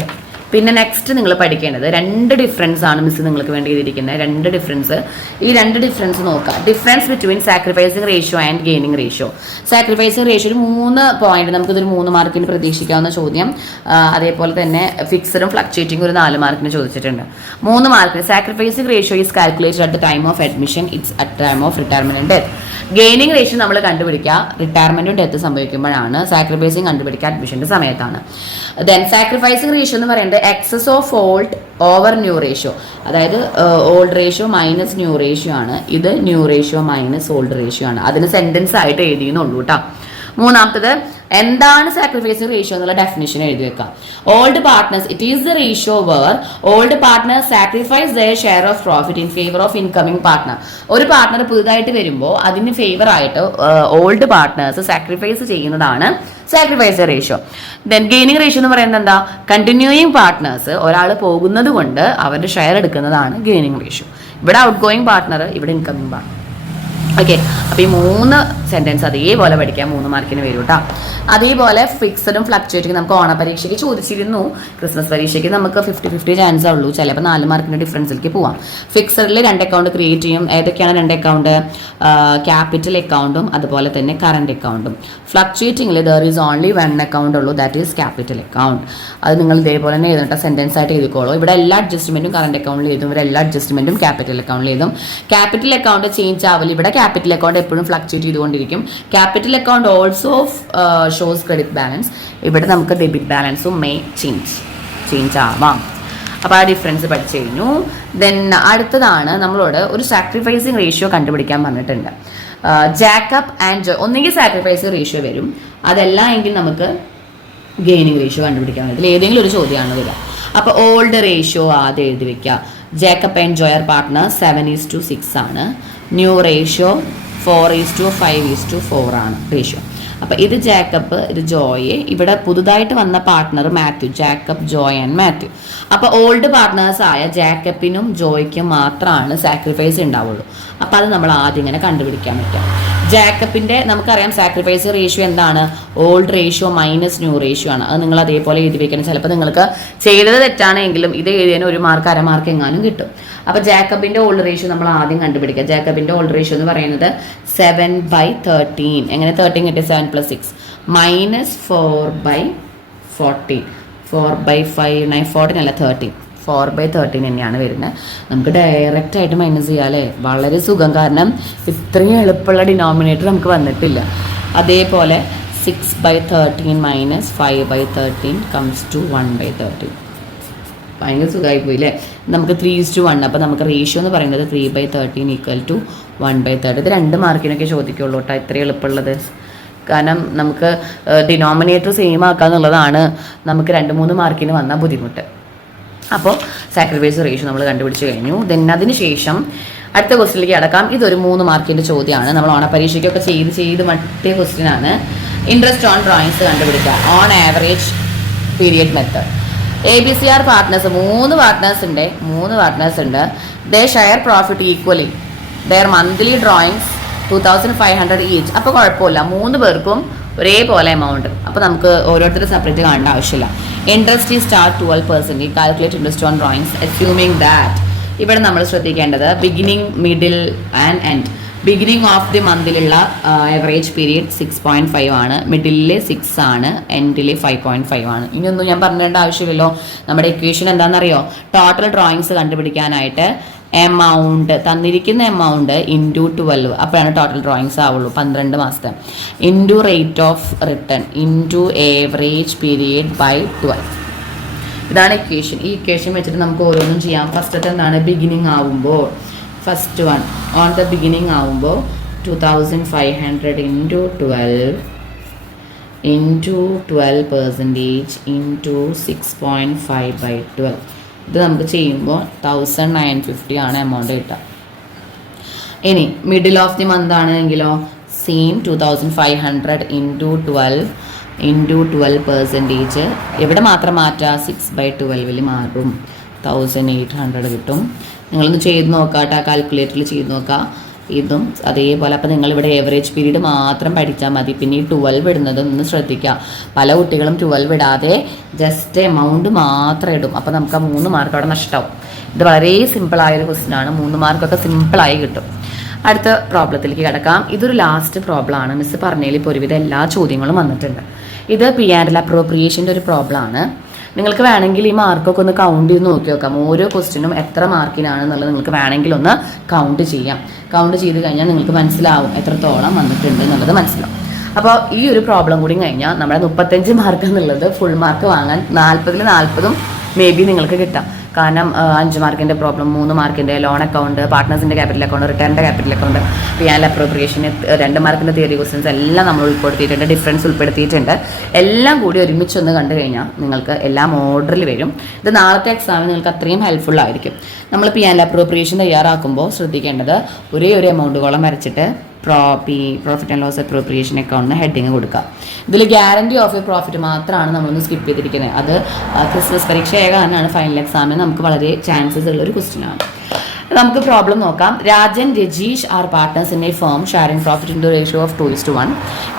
പിന്നെ നെക്സ്റ്റ് നിങ്ങൾ പഠിക്കേണ്ടത് 2 ഡിഫറൻസ് ആണ് മിസ് നിങ്ങൾക്ക് വേണ്ടി ചെയ്തിരിക്കുന്നത്. 2 ഡിഫറൻസ്. ഈ 2 ഡിഫറൻസ് നോക്കുക. Difference between sacrificing ratio and gaining ratio. Sacrificing ratio ഒരു 3 പോയിന്റ്, നമുക്കിതൊരു 3 മാർക്കിന് പ്രതീക്ഷിക്കാവുന്ന ചോദ്യം. അതേപോലെ തന്നെ ഫിക്സഡും ഫ്ലക്ച്വേറ്റിംഗ് ഒരു 4 മാർക്കിന് ചോദിച്ചിട്ടുണ്ട്. 3 മാർക്കിന് sacrificing ratio is calculated at the time of admission, it's at time of retirement and death. Gaining ratio നമ്മൾ കണ്ടുപിടിക്കുക റിട്ടയർമെന്റും ഡെത്ത് സംഭവിക്കുമ്പോഴാണ്. സാക്രിഫൈസിങ് കണ്ടുപിടിക്കുക അഡ്മിഷന്റെ സമയത്താണ്. ദെൻ സാക്രിഫൈസിങ് റേഷ്യോ എന്ന് പറയുന്നത് excess of old over new ratio. അതായത് old ratio minus new ratio ആണ്. ഇത് new ratio minus old ratio ആണ്. അതിന് സെന്റൻസ് ആയിട്ട് എഴുതിയെന്നുള്ളൂ കേട്ടോ. മൂന്നാമത്തത് എന്താണ് സാക്രിഫൈസിങ് റേഷ്യോ എന്നുള്ള ഡെഫിനിഷൻ എഴുതി വെക്കാം. Old partners, it is the ratio where old partners sacrifice their share of profit in favour of incoming partner. ഒരു പാർട്ട്ണർ പുതുതായിട്ട് വരുമ്പോൾ അതിന് ഫേവർ ആയിട്ട് ഓൾഡ് പാർട്ട്നേഴ്സ് സാക്രിഫൈസ് ചെയ്യുന്നതാണ് sacrifice ratio. Then gaining ratio എന്ന് പറയുന്നത് എന്താ? കണ്ടിന്യൂയിങ് പാർട്ട്നേഴ്സ്, ഒരാൾ പോകുന്നത് കൊണ്ട് അവരുടെ ഷെയർ എടുക്കുന്നതാണ് ഗെയിനിങ് റേഷ്യോ. ഇവിടെ ഔട്ട് ഗോയിങ് പാർട്ട്ണർ, ഇവിടെ ഇൻകമിംഗ് പാർട്ട്ണർ. ഓക്കെ, അപ്പോൾ ഈ 3 സെന്റൻസ് അതേപോലെ പഠിക്കാം. 3 മാർക്കിന് വരും കേട്ടോ. അതേപോലെ ഫിക്സഡും ഫ്ലക്ച്വേറ്റിംഗ് നമുക്ക് ഓണപരീക്ഷയ്ക്ക് ചോദിച്ചിരുന്നു. ക്രിസ്മസ് പരീക്ഷയ്ക്ക് നമുക്ക് 50-50 ചാൻസേ ഉള്ളൂ, ചിലപ്പോൾ 4 മാർക്കിൻ്റെ ഡിഫറൻസിലേക്ക് പോവാം. ഫിക്സഡിൽ 2 അക്കൗണ്ട് ക്രിയേറ്റ് ചെയ്യും. ഏതൊക്കെയാണ് 2 അക്കൗണ്ട്? ക്യാപിറ്റൽ അക്കൗണ്ടും അതുപോലെ തന്നെ കറണ്ട് അക്കൗണ്ടും. ഫ്ലക്ച്വേറ്റിംഗിൽ ദർ ഈസ് ഓൺലി 1 അക്കൗണ്ട് ഉള്ളൂ, ദാറ്റ് ഈസ് ക്യാപിറ്റൽ അക്കൗണ്ട്. അത് നിങ്ങൾ ഇതേപോലെ തന്നെ എഴുതണ്ട, സെൻറ്റൻസ് ആയിട്ട് എഴുതിക്കോളൂ. ഇവിടെ എല്ലാ അഡ്ജസ്റ്റ്മെൻറ്റും കറണ്ട് അക്കൗണ്ടിൽ എഴുതും, ഇവിടെ എല്ലാ അഡ്ജസ്റ്റ്മെൻറ്റും ക്യാപിറ്റൽ അക്കൗണ്ടിൽ എഴുതും. ക്യാപിറ്റൽ അക്കൗണ്ട് ചേഞ്ച് ആവില്ല, ഇവിടെ ക്യാപിറ്റൽ അക്കൗണ്ട് എപ്പോഴും ഫ്ലക്ച്വേറ്റ് ചെയ്തുകൊണ്ടിരിക്കും. Capital account also shows credit balance. ഇവിടെ നമുക്ക് ഡെബിറ്റ് ബാലൻസും ചേഞ്ച് ആവാം. അപ്പോൾ ആ ഡിഫറൻസ് പഠിച്ചു കഴിഞ്ഞു. ദെൻ അടുത്തതാണ് നമ്മളോട് ഒരു സാക്രിഫൈസിങ് റേഷ്യോ കണ്ടുപിടിക്കാൻ പറഞ്ഞിട്ടുണ്ട്. ജാക്കബ് ആൻഡ് ജോയ്, ഒന്നെങ്കിൽ സാക്രിഫൈസിങ് റേഷ്യോ വരും, അതല്ല എങ്കിൽ നമുക്ക് ഗെയിനിങ് റേഷ്യോ കണ്ടുപിടിക്കാൻ പറ്റില്ല. ഏതെങ്കിലും ഒരു ചോദ്യമാണ് വരിക. അപ്പോൾ ഓൾഡ് റേഷ്യോ ആദ്യം എഴുതി വെക്കുക. Jacob and Joy are partner 7:6 ആണ്. ന്യൂ റേഷ്യോ 4:5:4 ആണ് റേഷ്യോ. അപ്പോൾ ഇത് ജാക്കബ്, ഇത് ജോയ്. ഇവിടെ പുതുതായിട്ട് വന്ന partner Mathew, Jacob, Joy and Mathew. അപ്പോൾ ഓൾഡ് പാർട്ട്നേഴ്സ് ആയ ജാക്കബിനും ജോയ്ക്കും മാത്രമാണ് സാക്രിഫൈസ് ഉണ്ടാവുള്ളൂ. അപ്പോൾ അത് നമ്മൾ ആദ്യം ഇങ്ങനെ കണ്ടുപിടിക്കാൻ പറ്റും. ജാക്കബിൻ്റെ നമുക്കറിയാം സാക്രിഫൈസ് റേഷ്യോ എന്താണ്? Old ratio minus new ratio ആണ്. അത് നിങ്ങൾ അതേപോലെ എഴുതി വെക്കണം. ചിലപ്പോൾ നിങ്ങൾക്ക് ചെയ്തത് തെറ്റാണെങ്കിലും ഇത് എഴുതിയതിന് 1 മാർക്ക് 1/2 മാർക്ക് എങ്ങാനും കിട്ടും. അപ്പോൾ ജാക്കബിൻ്റെ ഓൾഡ് റേഷ്യോ നമ്മൾ ആദ്യം കണ്ടുപിടിക്കുക. ജാക്കബിൻ്റെ ഓൾഡ് റേഷ്യോ എന്ന് പറയുന്നത് 7/13. എങ്ങനെ 13 കിട്ടിയ? 7 + 6 മൈനസ് 4/14. 4/5 14 അല്ല 13. 4/13 തന്നെയാണ് വരുന്നത്. നമുക്ക് ഡയറക്റ്റ് ആയിട്ട് മൈനസ് ചെയ്യാം അല്ലേ? വളരെ സുഖം, കാരണം ഇത്രയും എളുപ്പമുള്ള ഡിനോമിനേറ്റർ നമുക്ക് വന്നിട്ടില്ല. അതേപോലെ 6/13 മൈനസ് 5/13 കംസ് ടു 1/13. ഭയങ്കര സുഖമായി പോയി അല്ലേ? നമുക്ക് 3:1. അപ്പോൾ നമുക്ക് റേഷ്യോ എന്ന് പറയുന്നത് 3/13 = 1/13. ഇത് 2 മാർക്കിനൊക്കെ ചോദിക്കുള്ളൂ കേട്ടോ, ഇത്രയും എളുപ്പമുള്ളത്. കാരണം നമുക്ക് ഡിനോമിനേറ്റർ സെയിം ആക്കുക എന്നുള്ളതാണ് നമുക്ക് 2-3 മാർക്കിന് വന്ന ബുദ്ധിമുട്ട്. അപ്പോൾ സാക്രിഫൈസ് റേഷ്യോ നമ്മൾ കണ്ടുപിടിച്ച് കഴിഞ്ഞു. ദെൻ അതിന് ശേഷം അടുത്ത ക്വസ്റ്റിലേക്ക് അടക്കാം. ഇതൊരു 3 മാർക്കിൻ്റെ ചോദ്യമാണ്. നമ്മൾ ഓണപരീക്ഷയ്ക്കൊക്കെ ചെയ്ത് മറ്റേ ക്വസ്റ്റ്യനാണ്. ഇൻട്രസ്റ്റ് ഓൺ ഡ്രോയിങ്സ് കണ്ടുപിടിക്കുക. On average period method. ABCR partners 3 partners ഉണ്ട്. They share profit equally. Their monthly drawings 2500 each. അപ്പോൾ കുഴപ്പമില്ല, 3 പേർക്കും ഒരേപോലെ എമൗണ്ട്. അപ്പോൾ നമുക്ക് ഓരോരുത്തരും സെപ്പറേറ്റ് കാണേണ്ട ആവശ്യമില്ല. Interest is start 12%. Calculate interest on drawings assuming that. ഇവിടെ നമ്മൾ ശ്രദ്ധിക്കേണ്ടത് beginning, middle and end. Beginning of the മന്തിലുള്ള ആവറേജ് പീരീഡ് 6.5 ആണ്, മിഡിലിൽ 6 ആണ്, എൻഡിൽ 5.5 ആണ്. ഇനിയൊന്നും ഞാൻ പറഞ്ഞേണ്ട ആവശ്യമില്ലല്ലോ. നമ്മുടെ ഇക്വേഷൻ എന്താണെന്നറിയോ? ടോട്ടൽ ഡ്രോയിങ്സ് കണ്ടുപിടിക്കാനായിട്ട് എമൗണ്ട്, തന്നിരിക്കുന്ന എമൗണ്ട് ഇൻറ്റു 12, അപ്പോഴാണ് ടോട്ടൽ ഡ്രോയിങ്സ് ആവുള്ളൂ 12 മാസത്തെ, into rate of return into average period by 12. ഇതാണ് ഇക്വേഷൻ. ഈ ഇക്വേഷൻ വെച്ചിട്ട് നമുക്ക് ഓരോന്നും ചെയ്യാം. ഫസ്റ്റത്തെ എന്താണ്? ബിഗിനിങ് ആവുമ്പോൾ first one on the beginning ആവുമ്പോൾ 2500 ഇൻറ്റു 12 ഇൻറ്റു 12% ഇൻറ്റു 6.5/12. ഇത് നമുക്ക് ചെയ്യുമ്പോൾ 1950 ആണ് എമൗണ്ട് കിട്ടുക. ഇനി മിഡിൽ ഓഫ് ദി മന്ത് ആണെങ്കിലോ സെയിം 2500 ഇൻറ്റു 12 ഇൻറ്റു 12%. എവിടെ മാത്രം മാറ്റുക? 6/12 മാറും, 1800 കിട്ടും. നിങ്ങളൊന്ന് ചെയ്ത് നോക്കാം കേട്ടോ, കാൽക്കുലേറ്ററിൽ ചെയ്ത് നോക്കാം. ഇതും അതേപോലെ. അപ്പോൾ നിങ്ങളിവിടെ ഏവറേജ് പീരീഡ് മാത്രം പഠിച്ചാൽ മതി. പിന്നെ ഈ 12 ഇടുന്നതും ഒന്ന് ശ്രദ്ധിക്കുക. പല കുട്ടികളും 12 ഇടാതെ ജസ്റ്റ് എമൗണ്ട് മാത്രം ഇടും. അപ്പോൾ നമുക്ക് ആ 3 മാർക്ക് അവിടെ നഷ്ടമാവും. ഇത് വളരെ സിമ്പിളായൊരു ക്വസ്റ്റ്യൻ ആണ്. 3 മാർക്കൊക്കെ സിമ്പിളായി കിട്ടും. അടുത്ത പ്രോബ്ലത്തിലേക്ക് കിടക്കാം. ഇതൊരു ലാസ്റ്റ് പ്രോബ്ലം ആണ്. മിസ് പറഞ്ഞതിൽ ഇപ്പോൾ ഒരുവിധം എല്ലാ ചോദ്യങ്ങളും വന്നിട്ടുണ്ട്. ഇത് P&L അപ്രോപ്രിയേഷൻ്റെ ഒരു പ്രോബ്ലം ആണ്. നിങ്ങൾക്ക് വേണമെങ്കിൽ ഈ മാർക്കൊക്കെ ഒന്ന് കൗണ്ട് ചെയ്ത് നോക്കി നോക്കാം. ഓരോ ക്വസ്റ്റ്യനും എത്ര മാർക്കിനാണെന്നുള്ളത് നിങ്ങൾക്ക് വേണമെങ്കിൽ ഒന്ന് കൗണ്ട് ചെയ്യാം. കൗണ്ട് ചെയ്ത് കഴിഞ്ഞാൽ നിങ്ങൾക്ക് മനസ്സിലാവും എത്രത്തോളം വന്നിട്ടുണ്ട് എന്നുള്ളത് മനസ്സിലാവും. അപ്പോൾ ഈ ഒരു പ്രോബ്ലം കൂടി കഴിഞ്ഞാൽ നമ്മുടെ 35 മാർക്ക് എന്നുള്ളത് ഫുൾ മാർക്ക് വാങ്ങാൻ 40-ൽ 40 മേ ബി നിങ്ങൾക്ക് കിട്ടാം. കാരണം 5 മാർക്കിൻ്റെ പ്രോബ്ലം, 3 മാർക്കിൻ്റെ ലോൺ അക്കൗണ്ട്, പാർട്ട്നേഴ്സിൻ്റെ ക്യാപിറ്റൽ അക്കൗണ്ട്, റിട്ടേണിൻ്റെ ക്യാപിറ്റൽ അക്കൗണ്ട്, P&L അപ്രോപ്രിയേഷന് 2 മാർക്കിൻ്റെ തിയറി ക്വസ്റ്റ്യൻസ് എല്ലാം നമ്മൾ ഉൾപ്പെടുത്തിയിട്ടുണ്ട്, ഡിഫറൻസ് ഉൾപ്പെടുത്തിയിട്ടുണ്ട്. എല്ലാം കൂടി ഒരുമിച്ചൊന്ന് കണ്ടു കഴിഞ്ഞാൽ നിങ്ങൾക്ക് എല്ലാം ഓർഡറിൽ വരും. ഇത് നാളത്തെ എക്സാമിന് നിങ്ങൾക്ക് അത്രയും ഹെൽപ്ഫുൾ ആയിരിക്കും. നമ്മൾ P&L അപ്രോപ്രിയേഷൻ തയ്യാറാക്കുമ്പോൾ ശ്രദ്ധിക്കേണ്ടത് ഒരേ ഒരു എമൗണ്ട് കോളം വരച്ചിട്ട് പ്രോഫിറ്റ് ആൻഡ് ലോസ് അപ്രോപ്രിയേഷൻ അക്കൗണ്ടിന് ഹെഡിങ് കൊടുക്കുക. ഇതിൽ ഗ്യാരണ്ടി ഓഫ് എ പ്രോഫിറ്റ് മാത്രമാണ് നമ്മളൊന്ന് സ്കിപ്പ് ചെയ്തിരിക്കുന്നത്. അത് ക്രിസ്മസ് പരീക്ഷ ആയ കാരണമാണ് ഫൈനൽ എക്സാമിന് നമുക്ക് വളരെ ചാൻസസ് ഉള്ളൊരു ക്വസ്റ്റ്യൻ ആണ്. നമുക്ക് പ്രോബ്ലം നോക്കാം. Rajan, Rajeesh are partners in a firm sharing profit in the ratio of 2:1.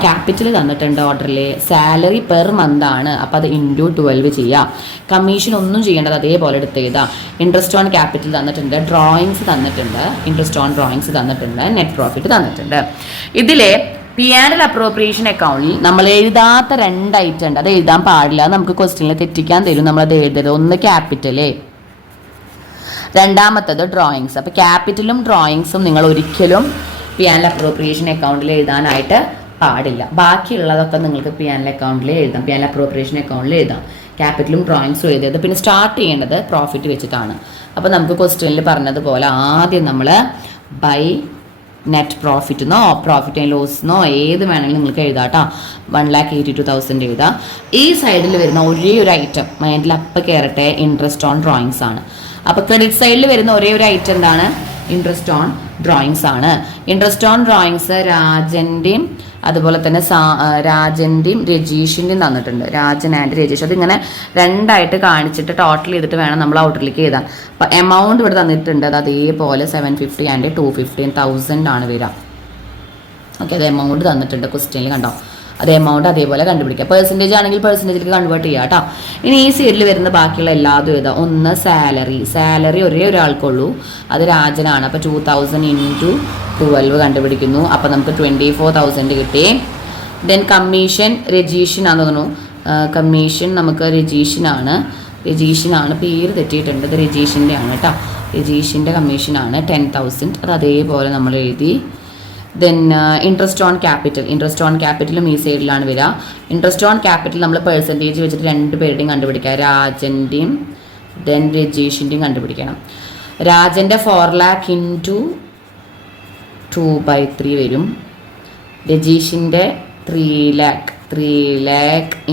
Capital തന്നിട്ടുണ്ട് ഓർഡറിൽ. സാലറി പെർ മന്ത് ആണ്, അപ്പോൾ അത് ഇൻറ്റു 12 ചെയ്യാം. കമ്മീഷൻ ഒന്നും ചെയ്യേണ്ടത് അതേപോലെ എടുത്ത് എഴുതാം. ഇൻട്രസ്റ്റ് ഓൺ ക്യാപിറ്റൽ തന്നിട്ടുണ്ട്, ഡ്രോയിങ്സ് തന്നിട്ടുണ്ട്, ഇൻട്രസ്റ്റ് ഓൺ ഡ്രോയിങ്സ് തന്നിട്ടുണ്ട്, നെറ്റ് പ്രോഫിറ്റ് തന്നിട്ടുണ്ട്. ഇതിലെ P&L അപ്രോപ്രിയേഷൻ അക്കൗണ്ടിൽ നമ്മൾ എഴുതാത്ത 2 ഐറ്റം ഉണ്ട്, അത് എഴുതാൻ പാടില്ല. നമുക്ക് ക്വസ്റ്റ്യനിൽ തെറ്റിക്കാൻ തരും, നമ്മളത് എഴുതരുത്. ഒന്ന് ക്യാപിറ്റലേ, രണ്ടാമത്തത് ഡ്രോയിങ്സ്. അപ്പോൾ ക്യാപിറ്റലും ഡ്രോയിങ്സും നിങ്ങൾ ഒരിക്കലും P&L അപ്രോപ്രിയേഷൻ അക്കൗണ്ടിൽ എഴുതാനായിട്ട് പാടില്ല. ബാക്കിയുള്ളതൊക്കെ നിങ്ങൾക്ക് P&L അക്കൗണ്ടിൽ എഴുതാം, P&L അപ്രോപ്രിയേഷൻ അക്കൗണ്ടിൽ എഴുതാം. ക്യാപിറ്റലും ഡ്രോയിങ്സും എഴുതിയത്. പിന്നെ സ്റ്റാർട്ട് ചെയ്യേണ്ടത് പ്രോഫിറ്റ് വെച്ചിട്ടാണ്. അപ്പോൾ നമുക്ക് ക്വസ്റ്റ്യനിൽ പറഞ്ഞതുപോലെ ആദ്യം നമ്മൾ ബൈ നെറ്റ് പ്രോഫിറ്റെന്നോ പ്രോഫിറ്റ് ആൻഡ് ലോസ്ന്നോ ഏത് വേണമെങ്കിലും നിങ്ങൾക്ക് എഴുതാം കേട്ടോ. 1,82,000 എഴുതാം. ഈ സൈഡിൽ വരുന്ന ഒരേ ഒരു ഐറ്റം മൈൻഡിൽ അപ്പം കയറട്ടെ, ഇൻട്രസ്റ്റ് ഓൺ ഡ്രോയിങ്സ് ആണ്. അപ്പോൾ ക്രെഡിറ്റ് സൈഡിൽ വരുന്ന ഒരേ ഒരു ഐറ്റം എന്താണ്? ഇൻട്രസ്റ്റ് ഓൺ ഡ്രോയിങ്സ് ആണ്. ഇൻട്രസ്റ്റ് ഓൺ ഡ്രോയിങ്സ് രാജൻ്റെയും അതുപോലെ തന്നെ രാജൻ്റെയും രജീഷിൻ്റെയും തന്നിട്ടുണ്ട്. രാജൻ ആൻഡ് രജീഷ്, അതിങ്ങനെ 2 ആയിട്ട് കാണിച്ചിട്ട് ടോട്ടൽ ചെയ്തിട്ട് വേണം നമ്മൾ ഔട്ടറിലേക്ക് എഴുതാൻ. അപ്പോൾ എമൗണ്ട് ഇവിടെ തന്നിട്ടുണ്ട്, അത് അതേപോലെ 750 ആൻഡ് 215,000 ആണ് വരിക. ഓക്കെ, അത് എമൗണ്ട് തന്നിട്ടുണ്ട് ക്വസ്റ്റ്യനിൽ, കണ്ടോ? അത് എമൗണ്ട് അതേപോലെ കണ്ടുപിടിക്കുക. പെർസെൻറ്റേജ് ആണെങ്കിൽ പെർസെൻറ്റേജിലേക്ക് കൺവേർട്ട് ചെയ്യുക കേട്ടോ. ഇനി ഈ സൈഡിൽ വരുന്ന ബാക്കിയുള്ള എല്ലാതും എഴുതാം. ഒന്ന് സാലറി ഒരേ ഒരാൾക്കുള്ളൂ, അത് രാജനാണ്. അപ്പോൾ 2,000 ഇൻറ്റു 12 കണ്ടുപിടിക്കുന്നു. അപ്പോൾ നമുക്ക് 24,000 കിട്ടി. ദെൻ കമ്മീഷൻ രജീഷിനാന്ന് തോന്നുന്നു. കമ്മീഷൻ നമുക്ക് രജീഷിനാണ്, പേര് തെറ്റിയിട്ടുണ്ട്, ഇത് രജീഷിൻ്റെ ആണ് കേട്ടോ. രജീഷിൻ്റെ കമ്മീഷനാണ് 10,000, അത് അതേപോലെ നമ്മൾ എഴുതി. ദെൻ ഇൻട്രസ്റ്റ് ഓൺ ക്യാപിറ്റലും ഈ സൈഡിലാണ് വരിക. ഇൻട്രസ്റ്റ് ഓൺ ക്യാപിറ്റൽ നമ്മൾ പെർസെൻറ്റേജ് വെച്ചിട്ട് 2 പേരുടെയും കണ്ടുപിടിക്കുക. രാജൻ്റെയും ദെൻ രജീഷിൻ്റെയും കണ്ടുപിടിക്കണം. രാജൻ്റെ 4 lakh ഇൻറ്റു 2/3 വരും. രജീഷിൻ്റെ 3 lakh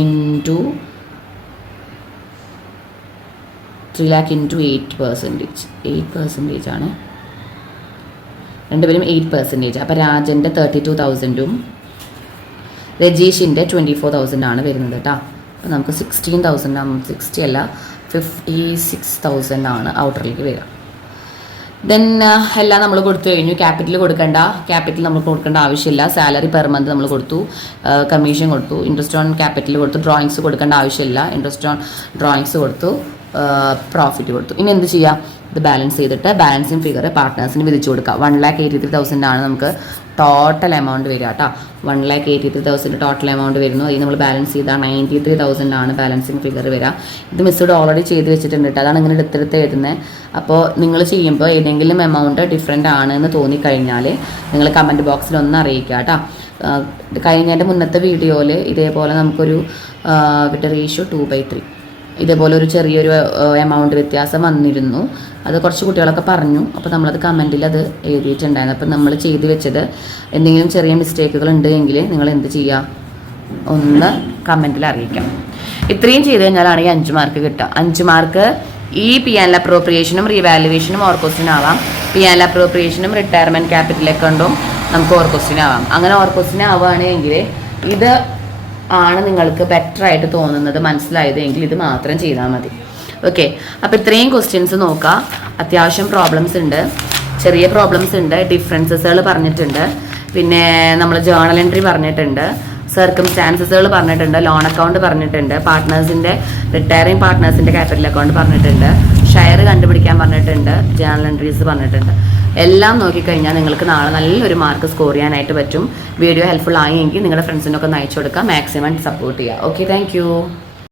ഇൻറ്റു 8% ആണ്. രണ്ടുപേരും 8%. അപ്പോൾ രാജൻ്റെ 32,000ഉം രജീഷിൻ്റെ 24,000 ആണ് വരുന്നത് കേട്ടോ. അപ്പോൾ നമുക്ക് 16,000 60 അല്ല 56,000 ആണ് ഔട്ടറിലേക്ക് വരിക. ദെൻ എല്ലാം നമ്മൾ കൊടുത്തു കഴിഞ്ഞു. ക്യാപിറ്റൽ നമ്മൾ കൊടുക്കേണ്ട ആവശ്യമില്ല. സാലറി പെർ മന്ത് നമ്മൾ കൊടുത്തു, കമ്മീഷൻ കൊടുത്തു, ഇൻട്രസ്റ്റ് ഓൺ ക്യാപിറ്റൽ കൊടുത്തു, ഡ്രോയിങ്സ് കൊടുക്കേണ്ട ആവശ്യമില്ല, ഇൻട്രസ്റ്റ് ഓൺ ഡ്രോയിങ്സ് കൊടുത്തു, പ്രോഫിറ്റ് കൊടുത്തു. ഇനി എന്ത് ചെയ്യാം? ഇത് ബാലൻസ് ചെയ്തിട്ട് ബാലൻസിങ് ഫിഗർ പാർട്ട്നേഴ്സിന് വിധിച്ചു കൊടുക്കുക. 1,83,000 ആണ് നമുക്ക് ടോട്ടൽ എമൗണ്ട് വരിക കേട്ടോ. 1,83,000 ടോട്ടൽ എമൗണ്ട് വരുന്നു. അതിൽ നമ്മൾ ബാലൻസ് ചെയ്താൽ 93,000 ആണ് ബാലൻസിങ് ഫിഗർ വരിക. ഇത് മിസ്സോട് ഓൾറെഡി ചെയ്ത് വെച്ചിട്ടുണ്ട് കേട്ടോ, അതാണ് ഇങ്ങനെ എടുത്തെടുത്ത് എഴുതുന്നത്. അപ്പോൾ നിങ്ങൾ ചെയ്യുമ്പോൾ ഏതെങ്കിലും എമൗണ്ട് ഡിഫറെൻ്റ് ആണ് എന്ന് തോന്നിക്കഴിഞ്ഞാൽ നിങ്ങൾ കമൻറ്റ് ബോക്സിൽ ഒന്ന് അറിയിക്കുക കേട്ടോ. കഴിഞ്ഞതിൻ്റെ മുന്നത്തെ വീഡിയോയിൽ ഇതേപോലെ നമുക്കൊരു റേഷ്യോ 2/3 ഇതേപോലെ ഒരു ചെറിയൊരു എമൗണ്ട് വ്യത്യാസം വന്നിരുന്നു. അത് കുറച്ച് കുട്ടികളൊക്കെ പറഞ്ഞു. അപ്പോൾ നമ്മളത് കമൻറ്റിൽ അത് എഴുതിയിട്ടുണ്ടായിരുന്നു. അപ്പോൾ നമ്മൾ ചെയ്ത് വെച്ചത് എന്തെങ്കിലും ചെറിയ മിസ്റ്റേക്കുകൾ ഉണ്ടെങ്കിൽ നിങ്ങൾ എന്ത് ചെയ്യുക, ഒന്ന് കമൻറ്റിൽ അറിയിക്കാം. ഇത്രയും ചെയ്ത് കഴിഞ്ഞാലാണ് ഈ 5 മാർക്ക് കിട്ടുക. 5 മാർക്ക് ഈ P&L അപ്രോപ്രിയേഷനും റീവാലുവേഷനും ഓർ ക്വസ്റ്റ്യൻ ആവാം. P&L അപ്രോപ്രിയേഷനും റിട്ടയർമെൻറ്റ് ക്യാപിറ്റൽ അക്കൗണ്ടും നമുക്ക് ഓർ ക്വസ്റ്റ്യൻ ആവാം. അങ്ങനെ ഓർ ക്വസ്റ്റ്യൻ ആവുകയാണെങ്കിൽ ഇത് ആണ് നിങ്ങൾക്ക് ബെറ്റർ ആയിട്ട് തോന്നുന്നത്, മനസ്സിലായത് എങ്കിൽ ഇത് മാത്രം ചെയ്താൽ മതി. ഓക്കെ, അപ്പോൾ ഇത്രയും ക്വസ്റ്റ്യൻസ് നോക്കുക. അത്യാവശ്യം പ്രോബ്ലംസ് ഉണ്ട്, ചെറിയ പ്രോബ്ലംസ് ഉണ്ട്, ഡിഫറൻസസുകൾ പറഞ്ഞിട്ടുണ്ട്, പിന്നെ നമ്മൾ ജേർണൽ എൻട്രി പറഞ്ഞിട്ടുണ്ട്, സർക്കംസ്റ്റാൻസസുകൾ പറഞ്ഞിട്ടുണ്ട്, ലോൺ അക്കൗണ്ട് പറഞ്ഞിട്ടുണ്ട്, റിട്ടയറിംഗ് പാർട്ട്നേഴ്സിൻ്റെ ക്യാപിറ്റൽ അക്കൗണ്ട് പറഞ്ഞിട്ടുണ്ട്, ഷെയർ കണ്ടുപിടിക്കാൻ പറഞ്ഞിട്ടുണ്ട്, ജേർണൽ എൻട്രീസ് പറഞ്ഞിട്ടുണ്ട്. എല്ലാം നോക്കിക്കഴിഞ്ഞാൽ നിങ്ങൾക്ക് നാളെ നല്ലൊരു മാർക്ക് സ്കോർ ചെയ്യാനായിട്ട് പറ്റും. വീഡിയോ ഹെൽപ്ഫുൾ ആയെങ്കിൽ നിങ്ങളുടെ ഫ്രണ്ട്സിനൊക്കെ ഒന്ന് അയച്ചു കൊടുക്കുക, മാക്സിമം സപ്പോർട്ട് ചെയ്യുക. Okay, thank